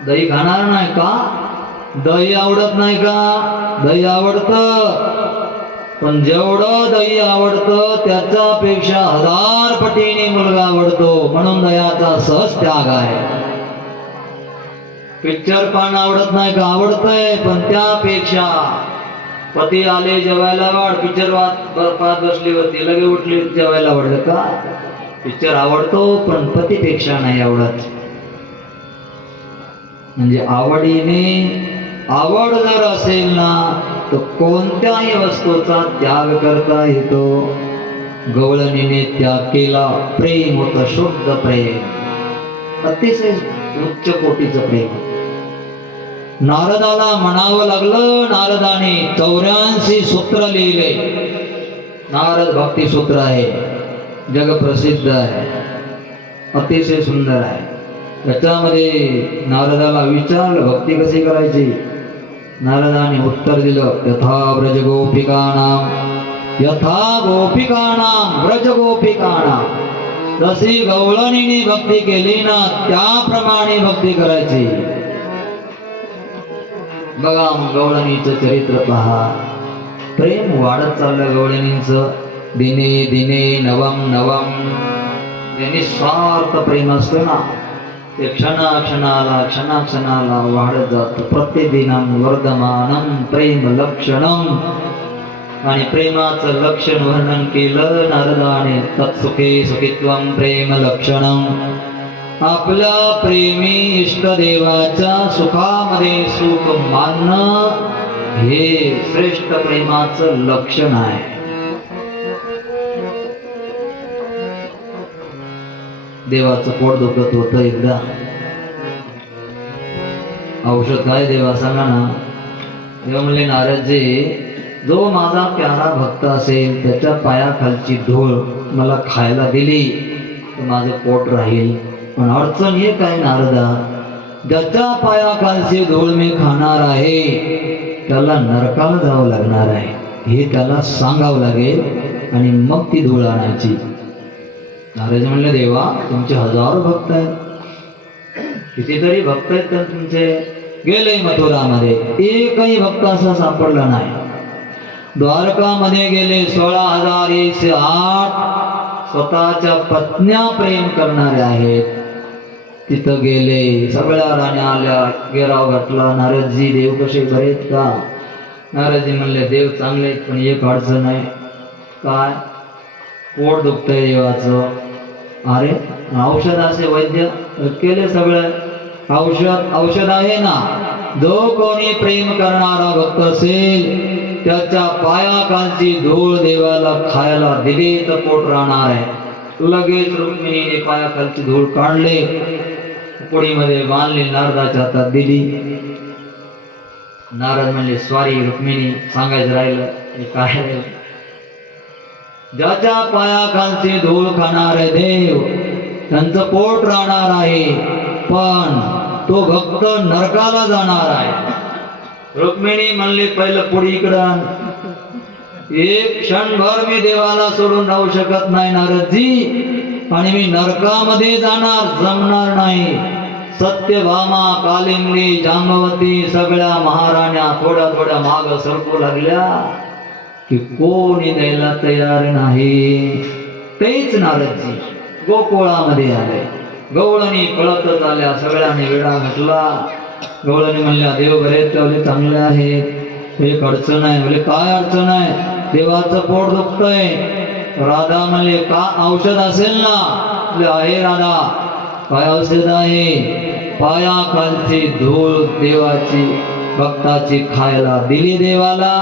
दही खाणार नाही का? दही आवडत नाही का? दही आवडतं, पण जेवढं दही आवडतं त्याच्यापेक्षा 1000 पटीने मुलगा आवडतो, म्हणून दह्याचा सहज त्याग आहे. पिक्चर पाहणं आवडत नाही का? आवडतंय, पण त्यापेक्षा पती आले जेवायला वाढ, पिक्चर पाहत बसली होती, लगे उठली जेवायला वाढलं का? पिक्चर आवडतो पण पतीपेक्षा नाही आवडत. म्हणजे आवडीने, आवड जर असेल ना तर कोणत्याही वस्तूचा त्याग करता येतो. गवळणीने त्याग केला, प्रेम होतं शुद्ध प्रेम, अतिशय उच्च कोटीचं प्रेम. नारदाला म्हणावं लागलं, नारदाने 84 सूत्र लिहिले. नारद भक्ती सूत्र आहे, जगप्रसिद्ध आहे, अतिशय सुंदर आहे. त्याच्यामध्ये नारदाला विचारलं भक्ती कशी करायची. नारदाने उत्तर दिलं, यथा व्रज गोपिकानां, यथा गोपिकानां व्रज गोपिकानां. जशी गवळणीने भक्ती केली ना त्याप्रमाणे भक्ती करायची. बघा गवळणीचं चरित्र पहा, प्रेम वाढत चाललं गवळणींचं. दिने दिने नवम नवम, निस्वार्थ प्रेम असतं ना, ते क्षणाक्षणाला क्षणाक्षणाला वाढत जात. प्रतिदिनं वर्धमानं प्रेम लक्षणम. आणि प्रेमाचं लक्षण वर्णन केलं नारदाने, तत्सुखे सुखित्वं प्रेम लक्षणम. आपल्या प्रेमी इष्टदेवाच्या सुखामध्ये सुख मानणं हे श्रेष्ठ प्रेमाचं लक्षण आहे. देवाचं पोट दुखत होतं एकदा, औषध काय देवा सांगा ना. देव म्हणले, नारदजी, जो माझा प्यारा भक्त असेल त्याच्या पायाखालची धूळ मला खायला दिली तर माझं पोट राहील. पण अडचण हे काय नारदा, ज्याच्या पायाखालची धूळ मी खाणार आहे त्याला नरकाला जावं लागणार आहे, हे त्याला सांगावं लागेल आणि मग ती धूळ आणायची. नारद म्हणले, देवा तुमचे हजारो भक्त आहेत, कितीतरी भक्त आहेत तर तुमचे. गेले मथुरामध्ये, एकही भक्त असा सापडला नाही. द्वारकामध्ये गेले, 16,108 स्वतःच्या पत्न्या प्रेम करणारे आहेत. तिथं गेले, सगळ्या राण्या आल्या, घेराव घातला. नारदजी, देव कसे बरेत का? नारदजी म्हणले, देव चांगले आहेत, पण एक अडचण आहे. काय? पोट दुखतंय देवाचं. अरे औषध असे वैद्य केले सगळं, औषध आहे ना. जो कोणी प्रेम करणारा भक्त असेल त्याच्या पायाखालची धूळ देवाला खायला दिली तर पोट राहणार आहे. लगेच रुक्मिणीने पायाखालची धूळ काढले, पुडीमध्ये बांधली, नारदाच्या हातात दिली. नारद म्हणले, स्वारी रुक्मिणी, सांगायचं राहिलं हे काय आहे? ज्याच्या पायाखालची धूळ खाणारे देव त्यांचं पोट राहणार आहे, पण तो भक्त नरकाला जाणार आहे. रुक्मिणी म्हणली, पहिलं पुढे इकडं, एक क्षणभर मी देवाला सोडून राहू शकत नाही नारदजी, आणि मी नरकामध्ये जाणार, जमणार नाही. सत्यभामा, कालिंदी, जांबवती सगळ्या महाराण्या थोड्या थोड्या माग सरकू लागल्या की कोणी द्यायला तयार नाही. तेच नारदजी गोकुळामध्ये आले. गवळणी पळतच आल्या, सगळ्यांनी वेळा घातला. गवळणी म्हणल्या, देव बरेच लावले, चांगले आहेत, एक अडचण आहे. म्हणजे काय अडचण आहे? देवाचं पोट दुखतंय. राधा म्हणले, का औषध असेल ना? आहे राधा, काय औषध आहे? पायाखालची धूळ देवाची भक्ताची खायला दिली देवाला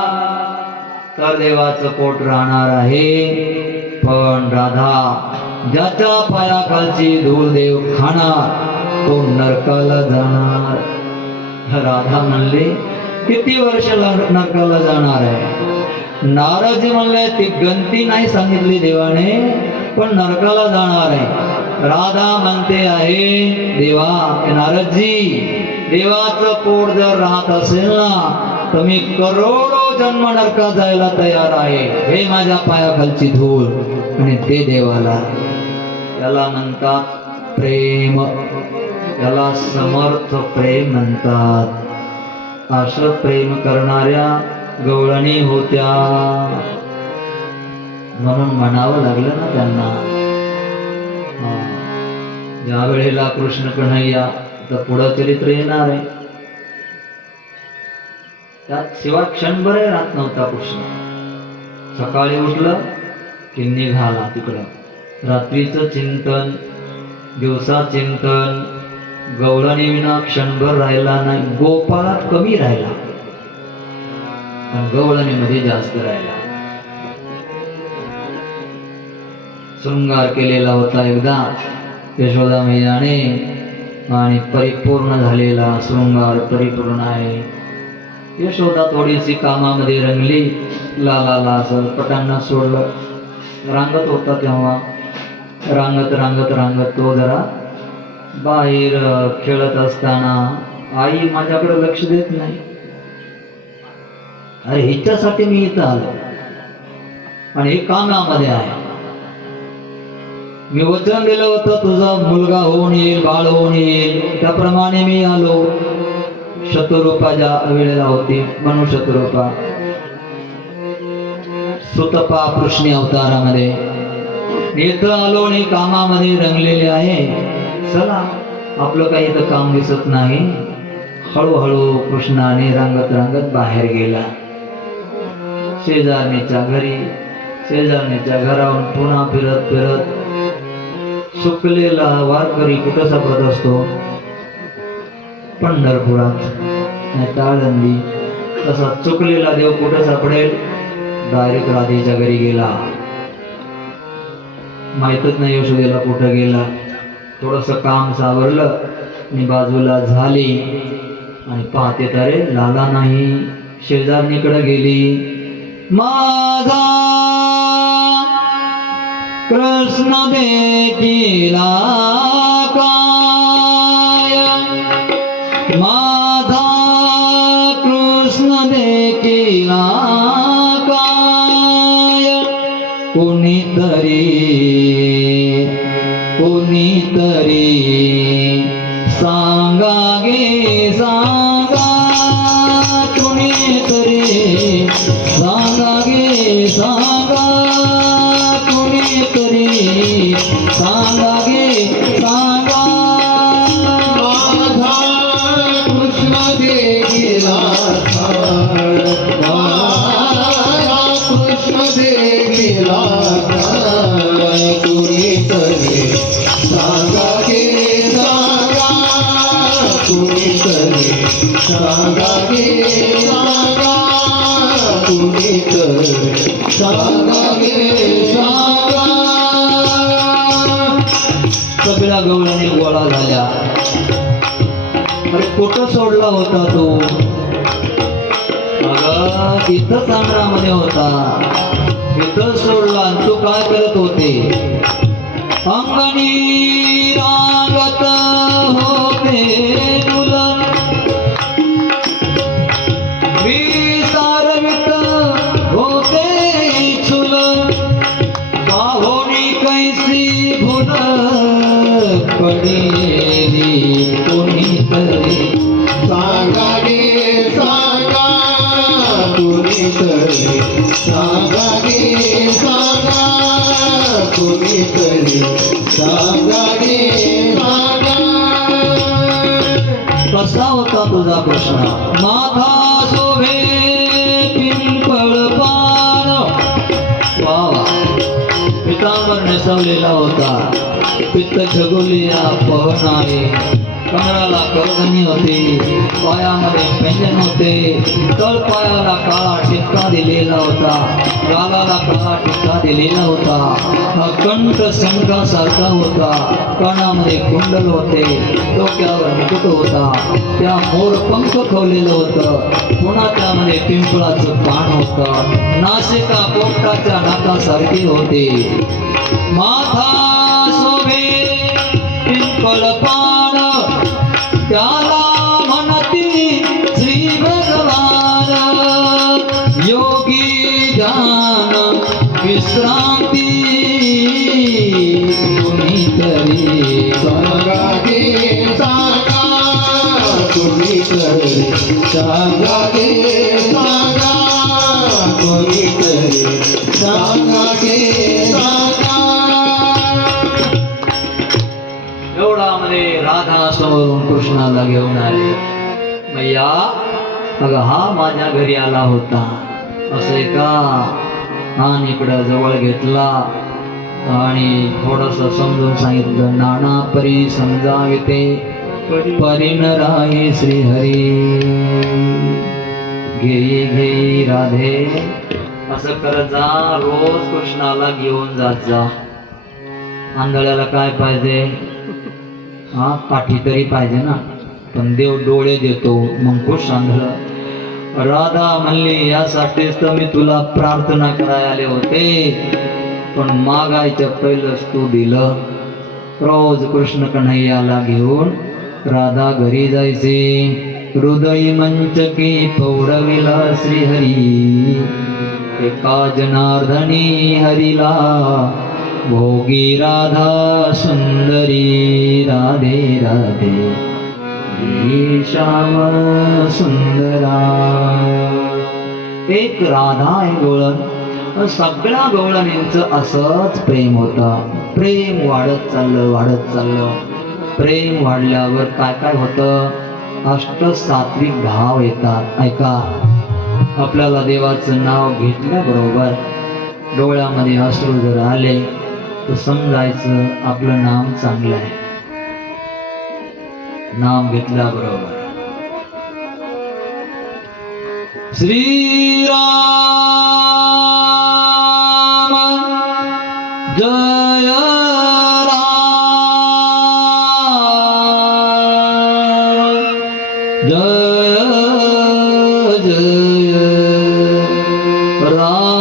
तर देवाचं पोट राहणार आहे. पण राधा, ज्याच्या पायाखालची धूळ देव खाणार तो नरकाला जाणार. राधा म्हणले, किती वर्ष नरकाला जाणार आहे? नारदजी म्हणले, ती गंती नाही सांगितली देवाने, पण नरकाला जाणार आहे. राधा म्हणते आहे, देवा, नारदजी, देवाचं पोट जर राहत असेल ना तर मी करोडो जन्म नरकात जायला तयार आहे. हे माझ्या पायाखालची धूळ आणि ते देवाला. त्याला म्हणतात प्रेम, त्याला समर्थ प्रेम म्हणतात. असं प्रेम करणाऱ्या गवळणी होत्या, म्हणून म्हणावं लागलं ना त्यांना. ज्या वेळेला कृष्ण कन्हैया, तर पुढं चरित्र येणार आहे, त्यात शिवाय क्षणभर राहत नव्हता कृष्ण. सकाळी उठलं की निघाला तिकडं, रात्रीचं चिंतन, दिवसा चिंतन. गवळणी विना क्षणभर राहिला नाही. गोपाळात कमी राहिला, पण गवळणीमध्ये जास्त राहिला. शृंगार केलेला होता एकदा यशोदा मैयाने, आणि परिपूर्ण झालेला शृंगार परिपूर्ण आहे. यशोदा थोडीशी कामामध्ये रंगली, लाला असं पटांना सोडलं. रांगत होता तेव्हा, रांगत रांगत रांगत तो जरा बाहेर खेळत असताना, आई माझ्याकडे लक्ष देत नाही. अरे हिच्यासाठी मी इथं आलो आणि हे कामामध्ये आहे. मी वचन दिलं होतं तुझा मुलगा होऊन येईल, बाळ होऊन येईल, त्याप्रमाणे मी आलो. शतरूपा ज्या वेळेला होती, मनु शतरूपा, सुतपा कृष्णी अवतारामध्ये इथं आलो आणि कामामध्ये रंगलेले आहे. चला, आपलं काही इथं काम दिसत नाही. हळूहळू कृष्णाने रांगत रांगत बाहेर गेला. शेजारणीच्या घरी, शेजारणीच्या घरावरून पुन्हा फिरत फिरत सुकलेला वारकरी कुठं सापडत असतो? पंढरपुरात, नाही आळंदी. तसा चुकलेला देव कुठं सापडेल? डायरेक्ट राधेच्या घरी गेला. माहीतच नाही यशोदेला कुठं गेला. थोडस काम सावरलं आणि बाजूला झाली आणि पाहते तरे लाला नाही. शेजारणीकडे गेली. माझा कृष्ण देखीला काय, माझा कृष्ण देखीला काय, कोणीतरी सांगा गे सांगा, कोणीतरी सांगा गे सांगा, कोणीतरी सांगा गे सांगा. माझा कृष्ण देखीला काय, माझा कृष्ण देखीला काय, कोणीतरी सांगा गे सांगा, कोणीतरी सांगा गे सांगा, कोणीतरी सगळ्या गवळणी गोळा झाल्या. अरे कुठं सोडला होता तू? अगं इथंच अंगणामध्ये होता, इथं सोडला. आणि तू काय करत होते? अंगणी रागत होते मुलं, विसारवित होते चुल, पाहोनी कैसी भुल पडलेली कोणीतरी. सांगा गे सांगा कुणीतरी, सांगा गे सांगा कुणीतरी, सांगा गे सांगा. कसा होता तुझा कृष्ण? माथा शोभे पिंपळ पान. वा वा. पितांबर नेसवलेला होता, पित्त छगोलिया पहनारे, कमराला करगणी होती, पायामध्ये पैंजण होते, तळपायाला काळा टिक्का दिलेला होता, गालाला काळा टिक्का दिलेला होता, हा कंठ शंखासारखा होता, कानामध्ये कुंडल होते, डोक्यावर मुकुट होता, त्या मोर पंख खवलेलं होतं, पुन्हा त्यामध्ये पिंपळाचं पान होतं, नासिका पोपटाच्या नाकासारखी होते. माथा शोभे पिंपळ पान, त्याला म्हणती श्री भगवान. योगी ध्यान विश्रांती कुणीतरी. सांगा गे सांगा कुणीतरी, सांगा गे सांगा कुणीतरी, सांगा गे सांगा. एवढामध्ये राधा समोरून कृष्णाला घेऊन आले. मैया, अगं हा माझ्या घरी आला होता असे का? आणि इकडं जवळ घेतला आणि थोडस समजून सांगितलं. नाना परी समजाविते परीन राही श्रीहरी. घेई घेई राधे, असं करत जा. रोज कृष्णाला घेऊन जात जा. आंधळ्याला काय पाहिजे? हा, पाठी तरी पाहिजे ना. पण देव डोळे देतो, मग खुश आंधळ. राधा म्हणली, यासाठीच तर मी तुला प्रार्थना करायला आले होते, पण मागायच्या पहिलंच तू दिलं. रोज कृष्ण कन्हैयाला घेऊन राधा घरी जायचे. हृदय मंचकी पौडविला श्रीहरी, एका जनार्दनी हरिला भोगी राधा सुंदरी. राधे राधे श्याम सुंदरा. एक राधा आहे गवळण. सगळ्या गवळणींचं असंच प्रेम होतं. प्रेम वाढत चाललं वाढत चाललं. प्रेम वाढल्यावर काय काय होतं? अष्टसात्विक भाव येतात. ऐका, आपल्याला देवाचं नाव घेतल्याबरोबर डोळ्यामध्ये अश्रू जर आले तर समजायचं आपलं नाम चांगलं आहे. नाम घेतल्याबरोबर श्रीराम जय राम जय जय राम.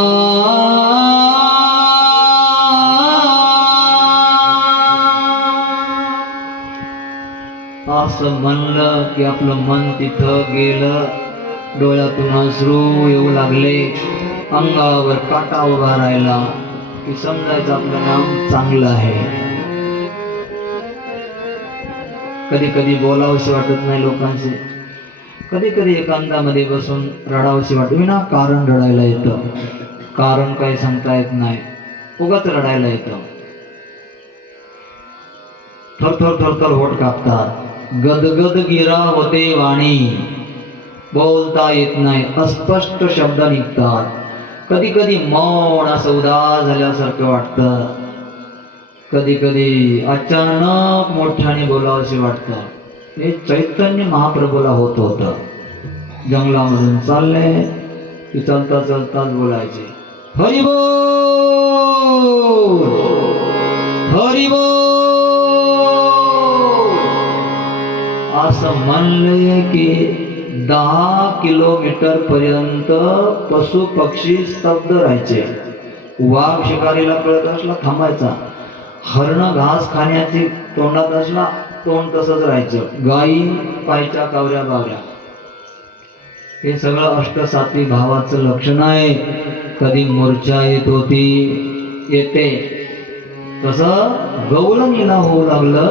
असं म्हणलं की आपलं मन तिथं गेलं. डोळ्यातून अश्रू येऊ लागले, अंगावर काटा उभा राहिला की समजायचं आपलं नाम चांगलं आहे. कधी कधी बोलावंशी वाटत नाही लोकांशी. कधी कधी एकांतामध्ये बसून रडावंशी वाटत. विना कारण रडायला येतं. कारण काही सांगता येत नाही, उगाच रडायला येतं. थरथर थरथर होठ कापतात. गदगद गिरा होते वाणी, बोलता येत नाही, अस्पष्ट शब्द निघतात. कधी कधी मौन असं उदास झाल्यासारखं वाटतं. कधी कधी अचानक मोठ्याने बोलावंसे वाटतं. हे चैतन्य महाप्रभूला होत होतं. जंगलामधून चालले की चालता चालताच बोलायचे, हरी बोल हरी बोल. असं म्हणले की 10 किलोमीटर पर्यंत पशु पक्षी स्तब्ध राहायचे. वाघ शिकारीला कळत असला थांबायचा, हरण घास खाण्याची तोंडात असला तोंड तसंच राहायचं, गायी पायच्या कावऱ्या बावऱ्या. हे सगळं अष्टसात्विक भावाचं लक्षण आहे. कधी मूर्छा येत होती, येते, तसं गवळणीला होऊ लागलं,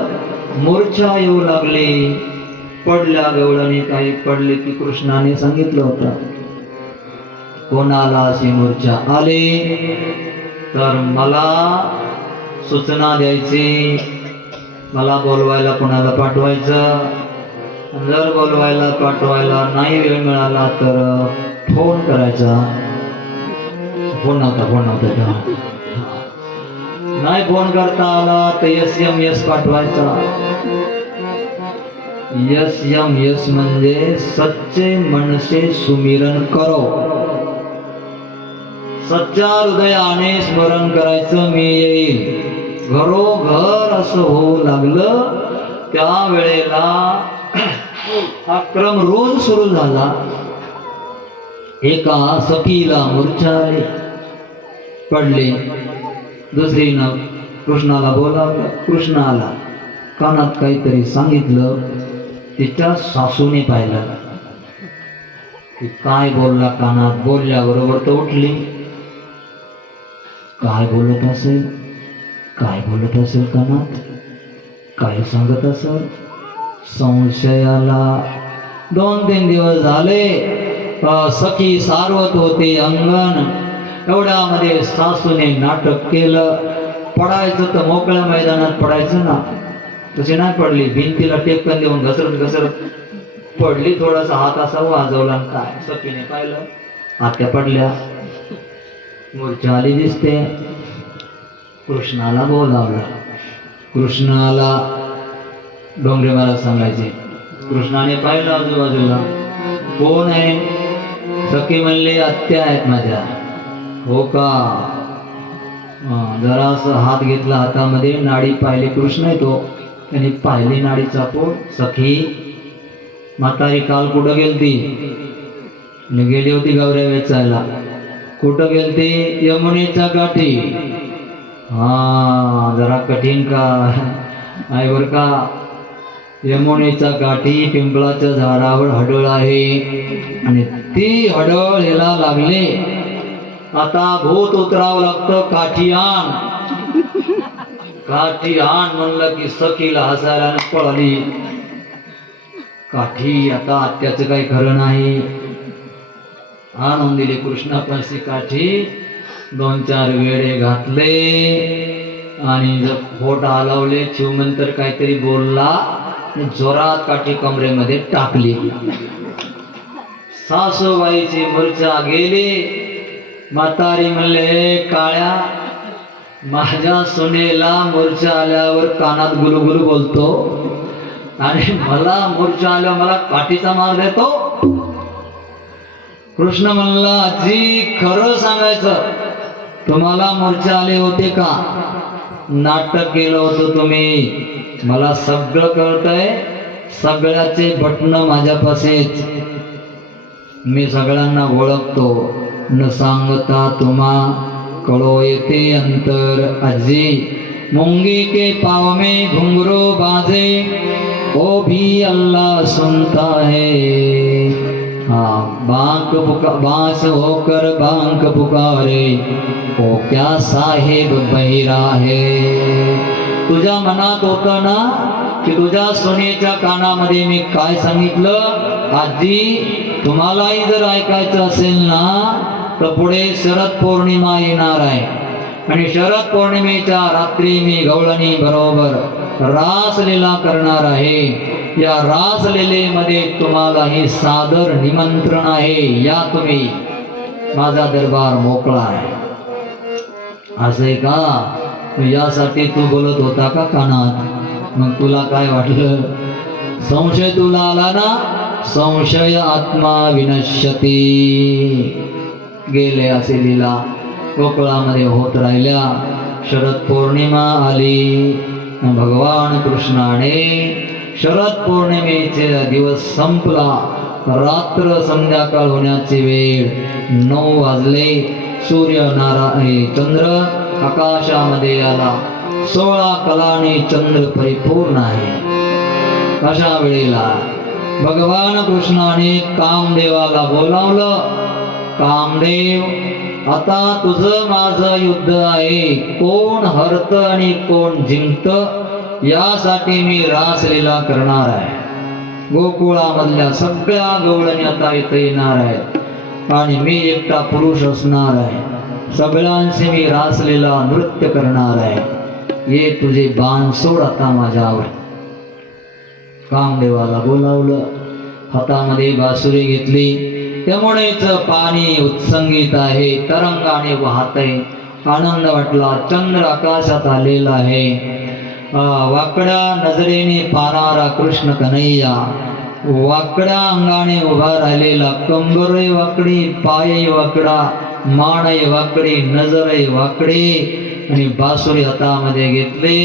मूर्छा येऊ लागली. पडल्या गवळणी, काही पडले की कृष्णाने सांगितलं होतं, कोणाला अशी मूर्छा आली तर मला सूचना द्यायची, मला बोलवायला कोणाला पाठवायचं. जर बोलवायला पाठवायला नाही वेळ मिळाला तर फोन करायचा. फोन नव्हता तेव्हा. नाही फोन करता आला तर SMS पाठवायचा. SMS म्हणजे सच्चे मन से सुमिरन करो, सच्चा हृदयाने स्मरण करायचं, मी येईल. घरोघर असं होऊ लागलं. त्या वेळेला हा क्रम रोज सुरू झाला. एका सखीला मूर्छा आली, पडले. दुसरीनं कृष्णाला बोलावलं, कृष्ण आला, कानात काहीतरी सांगितलं. तिच्या सासूने पाहिलं की काय बोलला कानात. बोलल्याबरोबर तर उठली. काय बोलत असेल, काय बोलत असेल कानात, काय सांगत असेल, संशयाला. 2-3 दिवस झाले सखी सारवत होते अंगण. एवढ्यामध्ये सासूने नाटक केलं. पडायचं तर मोकळ्या मैदानात पडायचं ना, तशी नाही पडली. भिंतीला टेकन देऊन घसरत घसरत पडली. थोडासा हात असा वाजवला, काय सखीने पाहिलं, आत्या पडल्या, मूर्छा आली दिसते. कृष्णाला बोलावलं. कृष्ण आला. डोंगरे महाराज सांगायचे, कृष्णाने पाहिलं आजूबाजूला, कोण आहे? सखी म्हणली, आत्या आहेत माझ्या. हो का? जरासं हात घेतला हातामध्ये, नाडी पाहिली. कृष्ण आहे तो. त्यांनी पाहिली नाडी चापून. सखी, म्हातारी काल कुठं गेलती? गेली होती गौऱ्या वेचायला. कुठं गेलती? यमुनेच्या काठी. हा, जरा कठीण का आहे बर का. यमुनेच्या काठी पिंपळाच्या झाडावर हडळ आहे आणि ती हडळ हिला लागले. आता भूत उतरावं लागतं, काठी आण. काठी आण म्हणलं की सखीला हसायला पळाली. काठी आता आत्याचं काही खरं नाही. आणून दिली कृष्णापाशी काठी. 2-4 वेळे घातले आणि जर फोट हलवले. चिवमंतर काहीतरी बोलला, जोरात काठी कमरेमध्ये टाकली. सासूबाईची मूर्छा गेली. म्हातारी म्हणले, काळ्या, माझ्या सुनेला मूर्छा आल्यावर कानात गुलुगुलू बोलतो आणि मला मूर्छा आल्यावर मला काठीचा मार देतो. कृष्ण म्हणला, आजी खरं सांगायचं, तुम्हाला मूर्छा आले होते का? नाटक केलं होतं तुम्ही. मला सगळं कळतंय. सगळ्याचे बटन माझ्यापाशीच. मी सगळ्यांना ओळखतो. न सांगता तुम्हा कळो येते अंतर. आजी मुंगी के पाव में घुंघरू बाजे, ओ भी अल्लाह सुनता है. हाँ, बांस होकर बांक पुकारे, ओ क्या साहेब बहिरा है. तुझ्या मनात होतं ना की तुझ्या सुनेच्या कानामध्ये मी काय सांगितलं? आजी, तुम्हालाही जर ऐकायचं असेल ना तर पुढे शरद पौर्णिमा येणार आहे आणि शरद पौर्णिमेच्या रात्री मी गवळणी बरोबर रासलीला करणार आहे. या रासलीलेमध्ये तुम्हालाही सादर निमंत्रण आहे. या तुम्ही, माझा दरबार मोकळा आहे. असे का? यासाठी तू बोलत होता का कानात? मग तुला काय वाटलं? संशय तुला आला ना? संशय आत्मा विनश्यती. गेले असे लीला कोकळामध्ये होत राहिल्या. शरद पौर्णिमा आली. भगवान कृष्णाने शरद पौर्णिमेचे दिवस संपला, रात्र संध्याकाळ होण्याची वेळ 9 वाजले. चंद्र आकाशामध्ये आला. 16 कलाने चंद्र परिपूर्ण आहे. अशा वेळेला भगवान कृष्णाने कामदेवाला बोलावलं. कामदेव, आता तुझं माझं युद्ध आहे. कोण हरत आणि कोण जिंकत यासाठी मी रासलीला करणार आहे. गोकुळामधल्या सगळ्या गवळणी आता इथे येणार आहेत आणि मी एकटा पुरुष असणार आहे. सगळ्यांशी मी रासलीला नृत्य करणार आहे. ये तुझे बाण सोड आता माझ्यावर. कामदेवाला बोलावलं. हातामध्ये बासुरी घेतली. यमुनेचं पाणी उत्संगीत आहे, तरंगाने वाहतय. आनंद वाटला. चंद्र आकाशात आलेला आहे. वाकड्या नजरेने पाहणारा कृष्ण कन्हैया, वाकड्या अंगाने उभा राहिलेला. कंबरही वाकडी, पायही वाकडा, मानही वाकडी, नजरही वाकडी आणि बासुरी हातामध्ये घेतले.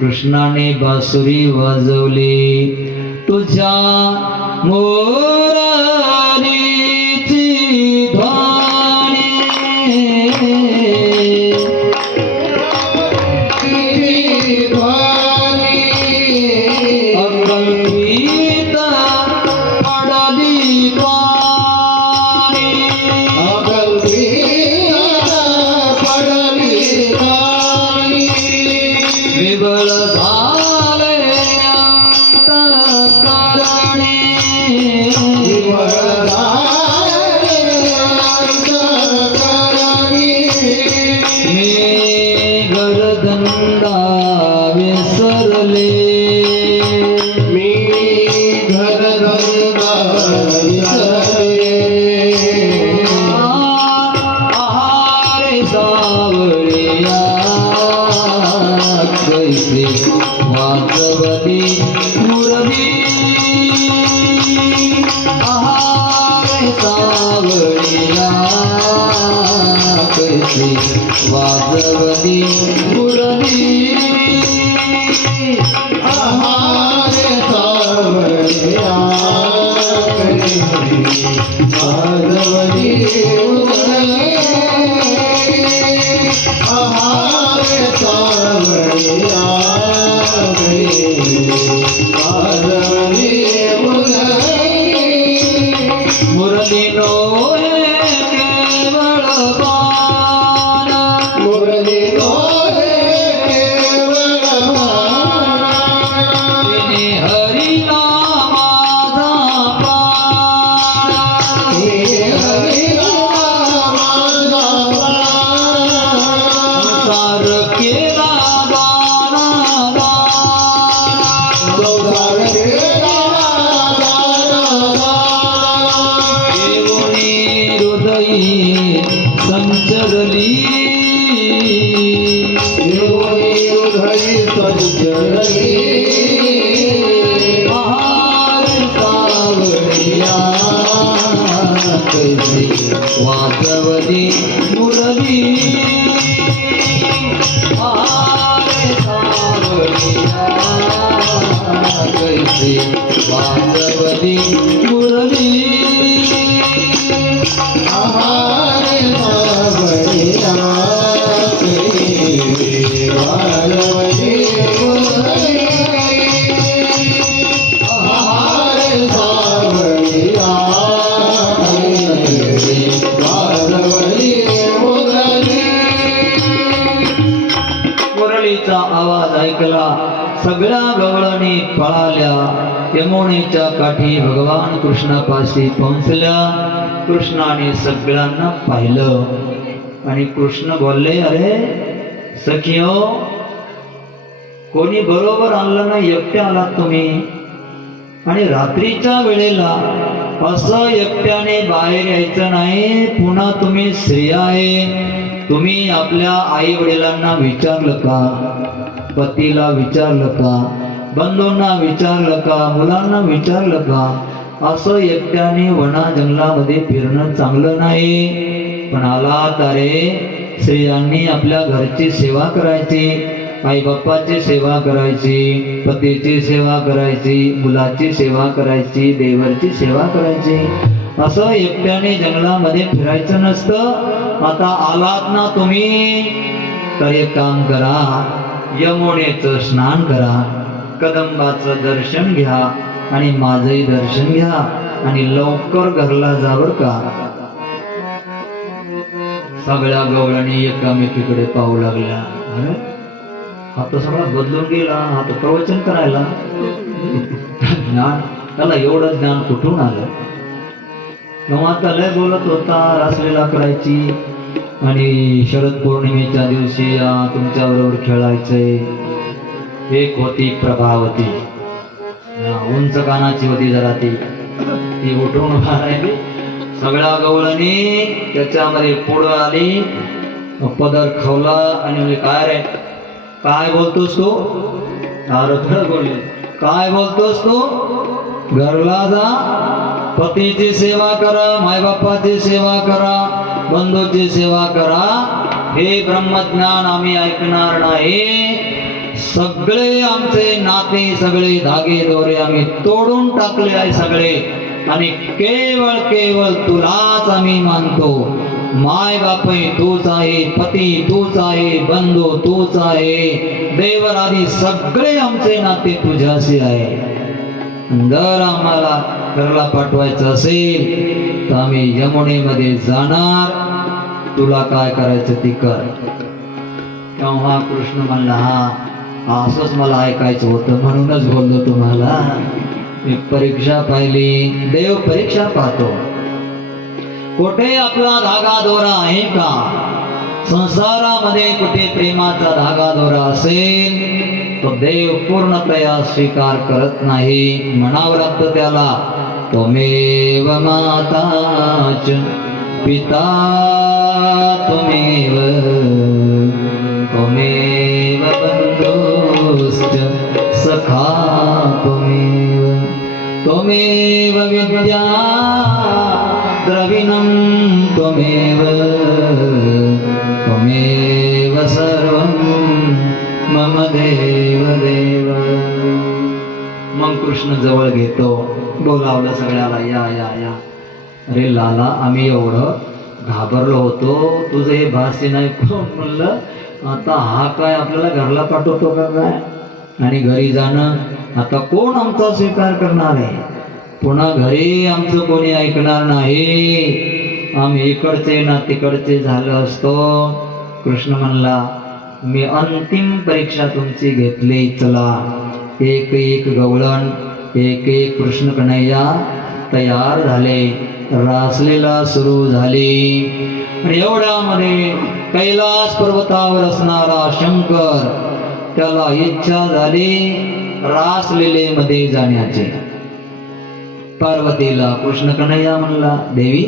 कृष्णाने बासुरी वाजवली. तुझ्या मोरारीची ध्वनी अकल्पित पडली पाणी. विबळ झाले अंतःकरणी. मेघदंडा विसरले. आहारे सावळिया कैसे वाजवली मुरली. आहारे सावळिया कैसे वाजवली मुरली. मुरली नो केवळ गान. तिने हरिला माझा प्राण. संसार केला दाना देवनी हृदयी संचरली. आहार सावळिया कैसे वाजवली मुरली. आहार सावळिया कैसे वाजवली मुरली. मुरलीचा आवाज ऐकला. सगळ्या गवळणी पळाल्या. यमुनेच्या काठी भगवान कृष्णापाशी पोहोचल्या. कृष्णाने सगळ्यांना पाहिलं आणि कृष्ण बोलले, अरे सखियो, कोणी बरोबर आणलं नाही, एकटे आलात तुम्ही. आणि रात्रीच्या वेळेला असं एकट्याने बाहेर यायचं नाही. पुन्हा तुम्ही स्त्रिया आहे. तुम्ही आपल्या आई वडिलांना विचारलं का? पतीला विचारलं का? बंधूंना विचारलं का? मुलांना विचारलं का? असं एकट्याने वना जंगलामध्ये फिरणं चांगलं नाही. पण आला तारे, स्त्रियांनी आपल्या घरची सेवा करायची, आई बाप्पाची सेवा करायची, पतीची सेवा करायची, मुलाची सेवा करायची, देवरची सेवा करायची. असं एकट्याने जंगलामध्ये फिरायचं नसतं. आता आलात ना तुम्ही तर एक काम करा, यमुनेचं स्नान करा, कदंबाचं दर्शन घ्या आणि माझंही दर्शन घ्या आणि लवकर घरला जा बरं का. सगळ्या गवळणी एकामेकीकडे पाहू लागल्या. अरे हा तर सगळा बदलून गेला, हा तर प्रवचन करायला. ज्ञान त्याला एवढं ज्ञान कुठून आलं? तेव्हा त्याला बोलत होता रासलीला करायची आणि शरद पौर्णिमेच्या दिवशी तुमच्या बरोबर खेळायचंय. एक होती प्रभावती, उंच कानाची होती जरा, ती उठून उभा राहिली. सगळ्या गवळणी त्याच्यामध्ये पुढं आली, पदर खवला आणि म्हणजे काय रे, काय बोलतोस तू? खरं बोलले. काय बोलतोस तू? घरला जा, पतीची सेवा करा, मायबापाची सेवा करा, बंधूची सेवा करा. हे ब्रह्मज्ञान आम्ही ऐकणार नाही. सगळे आमचे नाते, सगळे धागे दोरे आम्ही तोडून टाकले आहे सगळे, आणि केवळ केवळ तुलाच आम्ही मानतो. माय बापही तूच आहे, पती तूच आहे, बंधू तूच आहे, देवर आदी सगळे आमचे नाते तुझ्याशी आहे. जर आम्हाला घरला पाठवायचं असेल तर आम्ही यमुनेमध्ये जाणार, तुला काय करायचं ती कर. तेव्हा कृष्ण म्हणला, हा असंच मला ऐकायचं होतं म्हणूनच बोललो तुम्हाला. मी परीक्षा पाहिली, देव परीक्षा पाहतो. कुठे आपला धागा दोरा आहे का? संसारामध्ये कुठे प्रेमाचा धागा दोरा असेल तो देव पूर्णतया स्वीकार करत नाही. म्हणावं लागतं त्याला, त्वमेव माताच पिता त्वमेव, त्वमेव बंधुश्च सखा त्वमेव, त्वमेव विद्या द्रविणं त्वमेव, त्वमेव सर्वं मम देव देव. मग कृष्ण जवळ घेतो, बोलावलं सगळ्याला, या या या. अरे लाला, आम्ही एवढं घाबरलो होतो, तुझं हे भाष्य नाही कोण म्हणलं, आता हा काय आपल्याला घरला पाठवतो का काय? आणि घरी जाणं, आता कोण आमचा स्वीकार करणार आहे? पुन्हा घरी आमचं कोणी ऐकणार नाही, आम्ही इकडचे ना तिकडचे झालं असतो. कृष्ण म्हणला, मी अंतिम परीक्षा तुमची घेतली, चला. एक एक गवळण, एक एक कृष्ण कन्हैया तयार झाले, रासलीला सुरू झाली. आणि एवढ्यामध्ये कैलास पर्वतावर असणारा शंकर, त्याला इच्छा झाली रासलीलेमध्ये जाण्याची. पार्वतीला कृष्ण कन्हैया म्हणला, देवी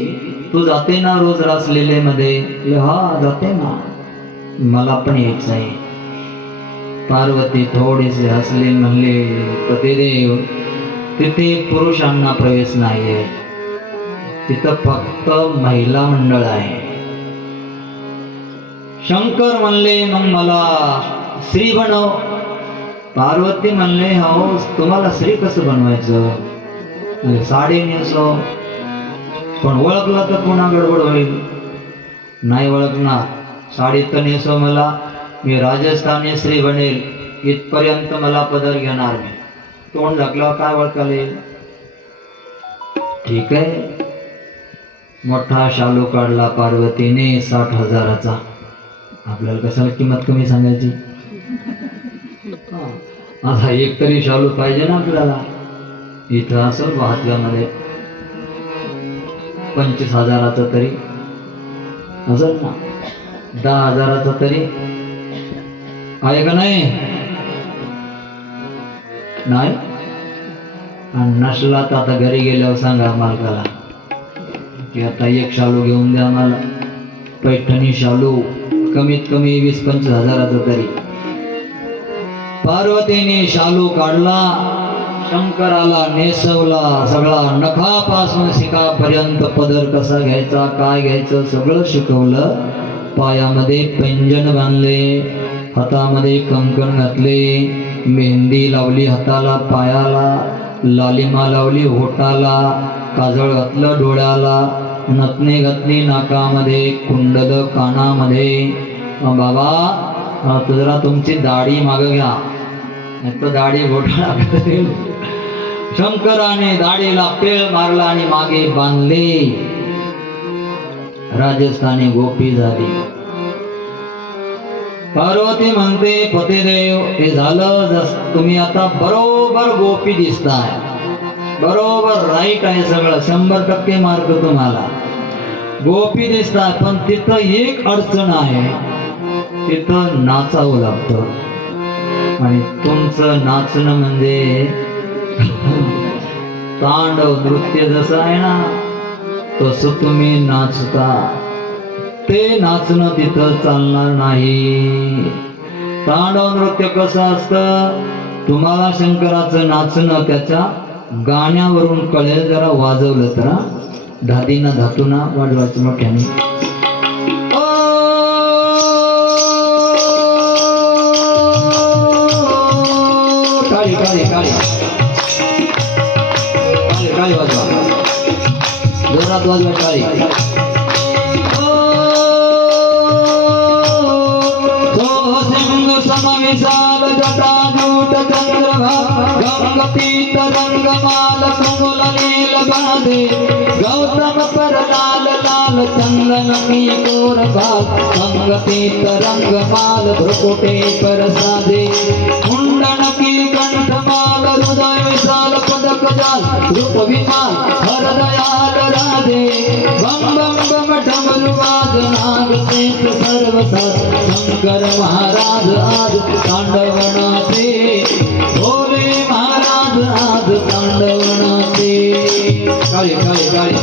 तू जाते ना रोज रासलीलेमध्ये? हा जाते ना, मला पण यायचं आहे. पार्वती थोडीशी हसली, म्हणले, पतिदेव तिथे पुरुषांना प्रवेश नाहीये, तिथं फक्त महिला मंडळ आहे. शंकर म्हणले, मग मला स्त्री बनव. पार्वती म्हणले, हो तुम्हाला स्त्री कसं बनवायचं? साडी नेसो, पण ओळखलं तर पुन्हा गडबड होईल. नाही ओळखणार, साडी तर नेसो मला, मी राजस्थानी स्त्री बनेल, इथपर्यंत मला पदर घेणार मी. तोंड झाकल्यावर काय ओळखायला येईल? ठीक आहे. मोठा शालू काढला पार्वतीने 60,000चा. आपल्याला कशाला किंमत कमी सांगायची? आता एक तरी शालू पाहिजे ना आपल्याला. इथं असेल हातल्यामध्ये 25,000चा तरी असेल ना, 10,000चा तरी आहे का नाही? नाही. आणि नसला तर आता घरी गेल्यावर सांगा मालकाला की आता एक शालू घेऊन द्या मला, पैठणी शालू, कमीत कमी 20-25,000चा तरी. पार्वतीने शालू काढला, शंकराला नेसवला, सगळा नखापासून शिकापर्यंत पदर कसा घ्यायचा, काय घ्यायचं सगळं शिकवलं. पायामध्ये पैंजण बांधले, हातामध्ये कंकण घातले, मेहंदी लावली हाताला पायाला, लालिमा लावली होटाला, काजळ घातलं डोळ्याला, नथनी घातली नाकामध्ये, कुंडल कानामध्ये. बाबा आता जरा तुमची दाढी मागं घ्या, नाही तर दाढी घोटाळा करेल. शंकराने दाढीला पेळ मारला आणि मागे बांधले. राजस्थानी गोपी झाली. पार्वती म्हणते पतिदेव हे झालं, तुम्ही आता बरोबर गोपी दिसताय, बरोबर राईट आहे सगळं, 100% मार्क तुम्हाला, गोपी दिसताय. पण तिथं एक अडचण आहे, तिथं नाचावं लागतं. आणि तुमचं नाचणं म्हणजे तांडव नृत्य जसं आहे ना तसं तुम्ही नाचता. ते नाचणं तिथं चालणार नाही. तांडव नृत्य कसं असतं, तुम्हाला शंकराचं नाचणं त्याच्या गाण्यावरून कळेल. जरा वाजवलं तर धादीना धातूना वाजवायचं मोठ्याने. काळी काळी काळी काळी वाजवा, जोरात वाजवा काळी. समविशाल जटाजूट चंद्रभा गंगपीत रंगमाल कुमुल नील बाधे गौतम पर लाल लाल चंदन की कोर भाग गंगपीत रंगमाल भ्रुकुटे पर साधे मुंडन की कंठमाल हृदय विशाल पदक जाल रूप विमाल हर दयाल राधे बम बम बम डमरुवाद नाग शेष सर्वसाध शंकर महाराज आज तांडवनाचे, भोले महाराज आज तांडवनाचे. काळी काळी काळी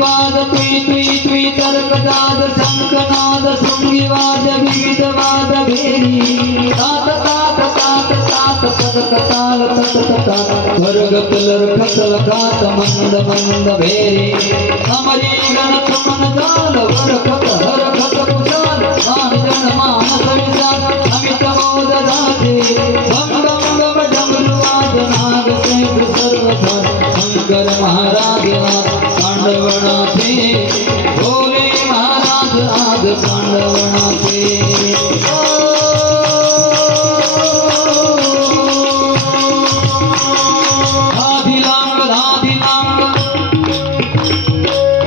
बाज तुई तुई तुई तर्कनाद शंखनाद शृंगिवाद विविध वाद भेरी तात तात तात तात पदक ताल तत तात वर्गत लरखत लखात मंद मंद भेरी अमरी गणत मन जाल वरखत हरखत कुशाल मान जन मानस विशाल अमित मोद दासे बम बम बम डमरुवाद नाग शेष सर्वसार शंकर महाराज तांडवनाचे, भोले महाराज आज तांडवनाचे. धादिलांग धादिलांग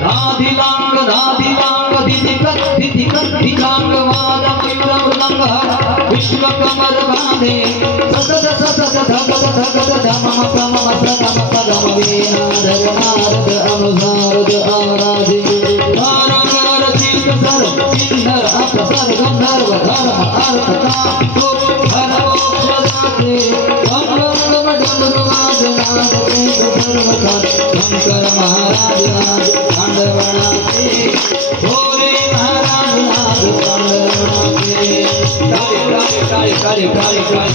धादिलांग धादिलांग दिदिकत दिदिकत दिलांग वाद मयूर मृदंग विश्व कमर बांधे ससद ससद धगद धगद धमम कमम सदम पदम वीणाधर नारद अनुसारद आराधे तारंगर सिंह सर किन्नर अपसर गंधर्व धर्म अर्थ काम तो हर मोक्ष दाते बम बम डमरुवाद नाद वेद सर्वसार शंकर महाराज आज तांडवनाचे, भोले महाराज आज तांडवनाचे. काळी काळी काळी काळी काळी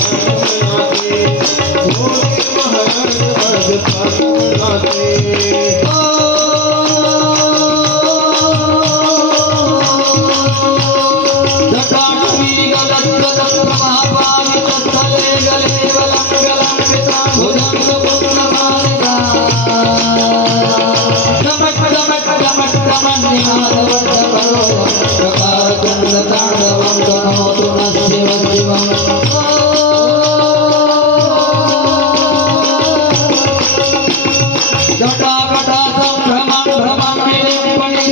भोले महाराज आज तांडवनाचे. जटाटवी गलत गलत महापावी तले गले वलंग लंबिता भुजंग पुत्र मालिका चमक चमक चमक चमन निनाद वर्ष करो प्रकार चंद तांडवं तनोतु न शिव शिवं. जटा कटा संभ्रमं भ्रमं निलिम्पणि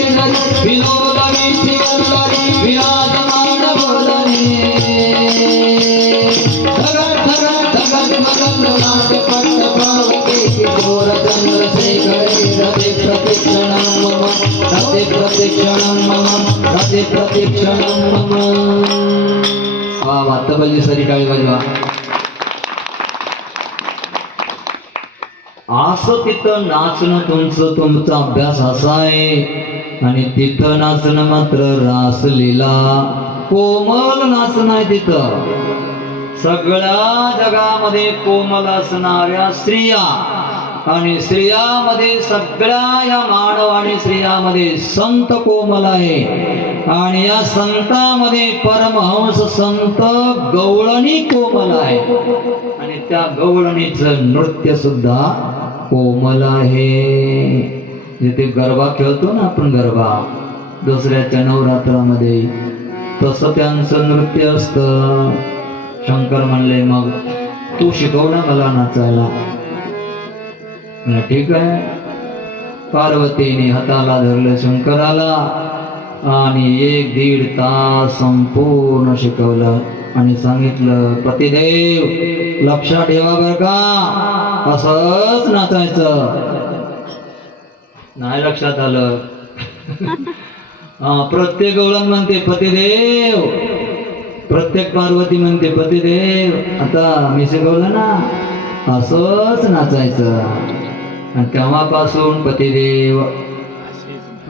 विनोद वीचि वल्लरी विराजमान बोधने धगन धगन धगन मगन नाट्य पट्ट पार्वती किशोर चंद्रशेखरे रति प्रतीक्षणं मम रति प्रतीक्षणं मम रति प्रतीक्षणं मम. वा वा तबली सरी टाळी वाजवा. असं तिथं नाचणं तुमचा अभ्यास असा आहे. आणि तिथं नाचणं मात्र रासलीला. कोमल नाचणं आहे तिथं. सगळ्या जगामध्ये कोमल असणाऱ्या स्त्रिया आणि स्त्रियामध्ये सगळ्या या मानव आणि स्त्रियामध्ये संत कोमल आहे. आणि या संतामध्ये परमहंस संत गवळणी कोमल आहे. आणि त्या गवळणीचं नृत्य सुद्धा कोमल आहे. जिथे गरबा खेळतो ना आपण, गरबा दसऱ्याच्या नवरात्रामध्ये, तसं त्यांचं नृत्य असतं. शंकर म्हणले, मग तू शिकव ना मला नाचायला. म्हणलं ठीक आहे. पार्वतीने हाताला धरलं शंकराला आणि 1-1.5 तास संपूर्ण शिकवलं आणि सांगितलं, पतिदेव लक्षात ठेवा बर का, असंच नाचायचं. नाही लक्षात आलं. प्रत्येक गवळण म्हणते पतिदेव, प्रत्येक पार्वती म्हणते पतिदेव. आता मी शिकवलं ना, असंच नाचायचं. आणि तेव्हापासून पतिदेव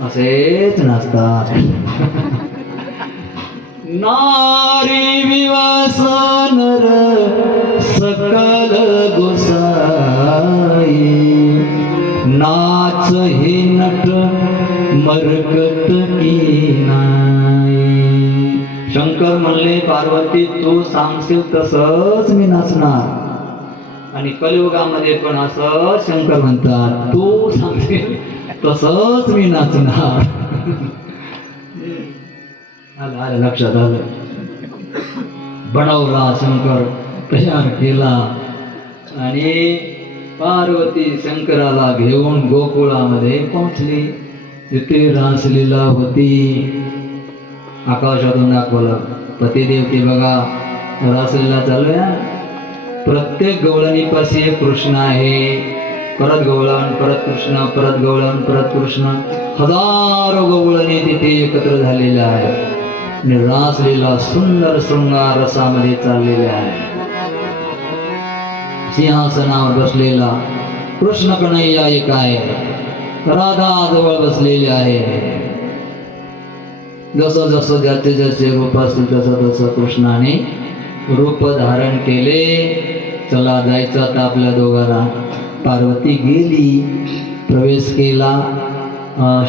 असेच नाचतात. नारी विवास नर सकल गोसाई, नाच हे नट मरकट की नाही. शंकर म्हणले, पार्वती तू सांगशील तसंच मी नाचणार. आणि कलियुगामध्ये पण असं शंकर म्हणतात, तू सांगशील तसंच मी नाचणार. आलं आलं लक्षात आलं. बनवला शंकर, तयार केला. आणि पार्वती शंकराला घेऊन गोकुळामध्ये पोहोचली. तिथे रासलीला होती. आकाशातून दाखवलं, पतिदेव की बघा रासलीला चालू आहे. प्रत्येक गवळणीपाशी एक कृष्ण आहे. परत गवळण, परत कृष्ण, परत गवळण, परत कृष्ण. हजारो गवळणी तिथे एकत्र झालेल्या आहेत. आणि रासलीला सुंदर शृंगार रसामध्ये चाललेल्या आहे. सिंहासनावर बसलेला कृष्ण कन्हैया एक आहे. राधा जवळ बसलेली आहे. जसं जसं ज्याचे ज्याचे रूप असतील तसं तसं कृष्णाने रूप धारण केले. चला जायचं आता आपल्या दोघांना. पार्वती गेली, प्रवेश केला.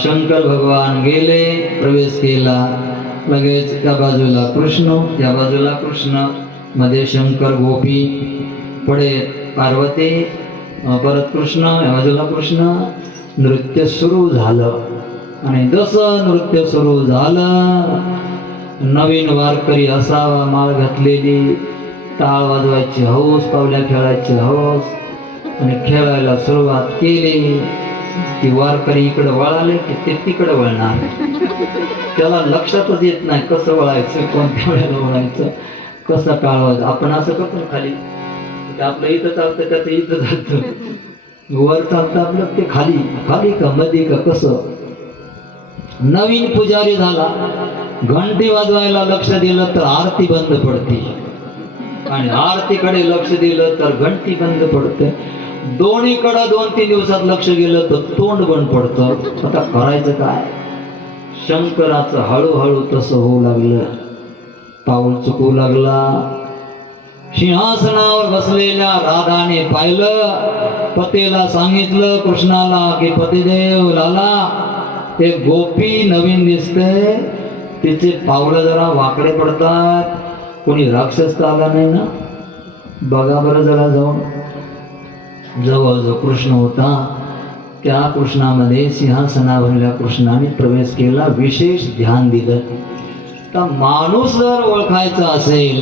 शंकर भगवान गेले, प्रवेश केला. लगेच त्या बाजूला कृष्ण, या बाजूला कृष्ण, मध्ये शंकर गोपी, पुढे पार्वती, परत कृष्ण, या बाजूला कृष्ण. नृत्य सुरू झालं. आणि जसं नृत्य सुरू झालं, नवीन वारकरी असावा माळ घातलेली, टाळ वाजवायची हौस, पावल्या खेळायची हौस. आणि खेळायला सुरुवात केली. ती वारकरी इकडे वळाले की ते तिकडे वळणार. त्याला लक्षातच येत नाही कसं वळायचं, कोणत्या वेळेला वळायचं, कसं टाळ वाज. आपण असं करतो खाली, आपलं इथं चालतं त्याचं इथं चालतं, वर चालतं आपलं ते खाली, खाली का मध्ये का कसं. नवीन पुजारी झाला, घंटी वाजवायला लक्ष दिलं तर आरती बंद पडते. आणि आरतीकडे लक्ष दिलं तर घंटी बंद पडते. दोन्हीकडे 2-3 दिवसात लक्ष गेलं तर तोंड बंद पडतं. आता करायचं काय. शंकराचं हळूहळू तसं होऊ लागलं. पाऊल चुकू लागला. सिंहासनावर बसलेल्या राधाने पाहिलं, पतीला सांगितलं कृष्णाला की पतिदेव लाला, ते गोपी नवीन दिसते, तिचे पावलं जरा वाकडे पडतात. कोणी राक्षस तर आला नाही ना, बघा बरं जरा जाऊन. जवळ जो कृष्ण होता त्या कृष्णामध्ये सिंहासनावरल्या कृष्णाने प्रवेश केला. विशेष ध्यान दिलं. तर माणूस जर ओळखायचा असेल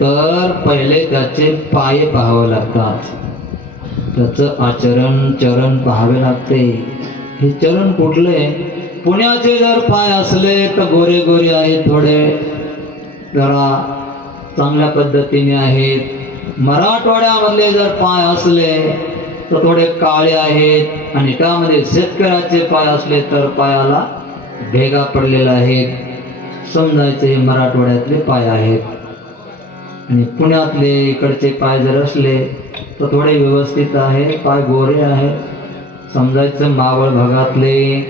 तर पहिले त्याचे पाय पाहावे लागतात. त्याचं आचरण चरण पाहावे लागते. हे चरण कुठले. पुण्याचे जर पाय असले तर गोरे गोरे आहेत, थोडे जरा चांगल्या पद्धतीने आहेत. मराठवाड्यामधले जर पाय असले तर थोडे काळे आहेत. आणि त्यामध्ये शेतकऱ्याचे पाय असले तर पायाला भेगा पडलेला आहेत. समजायचे हे मराठवाड्यातले पाय आहेत. आणि पुण्यातले इकडचे पाय जर असले तर थोडे व्यवस्थित आहे, पाय गोरे आहेत. समजायचं मावळ भागातले,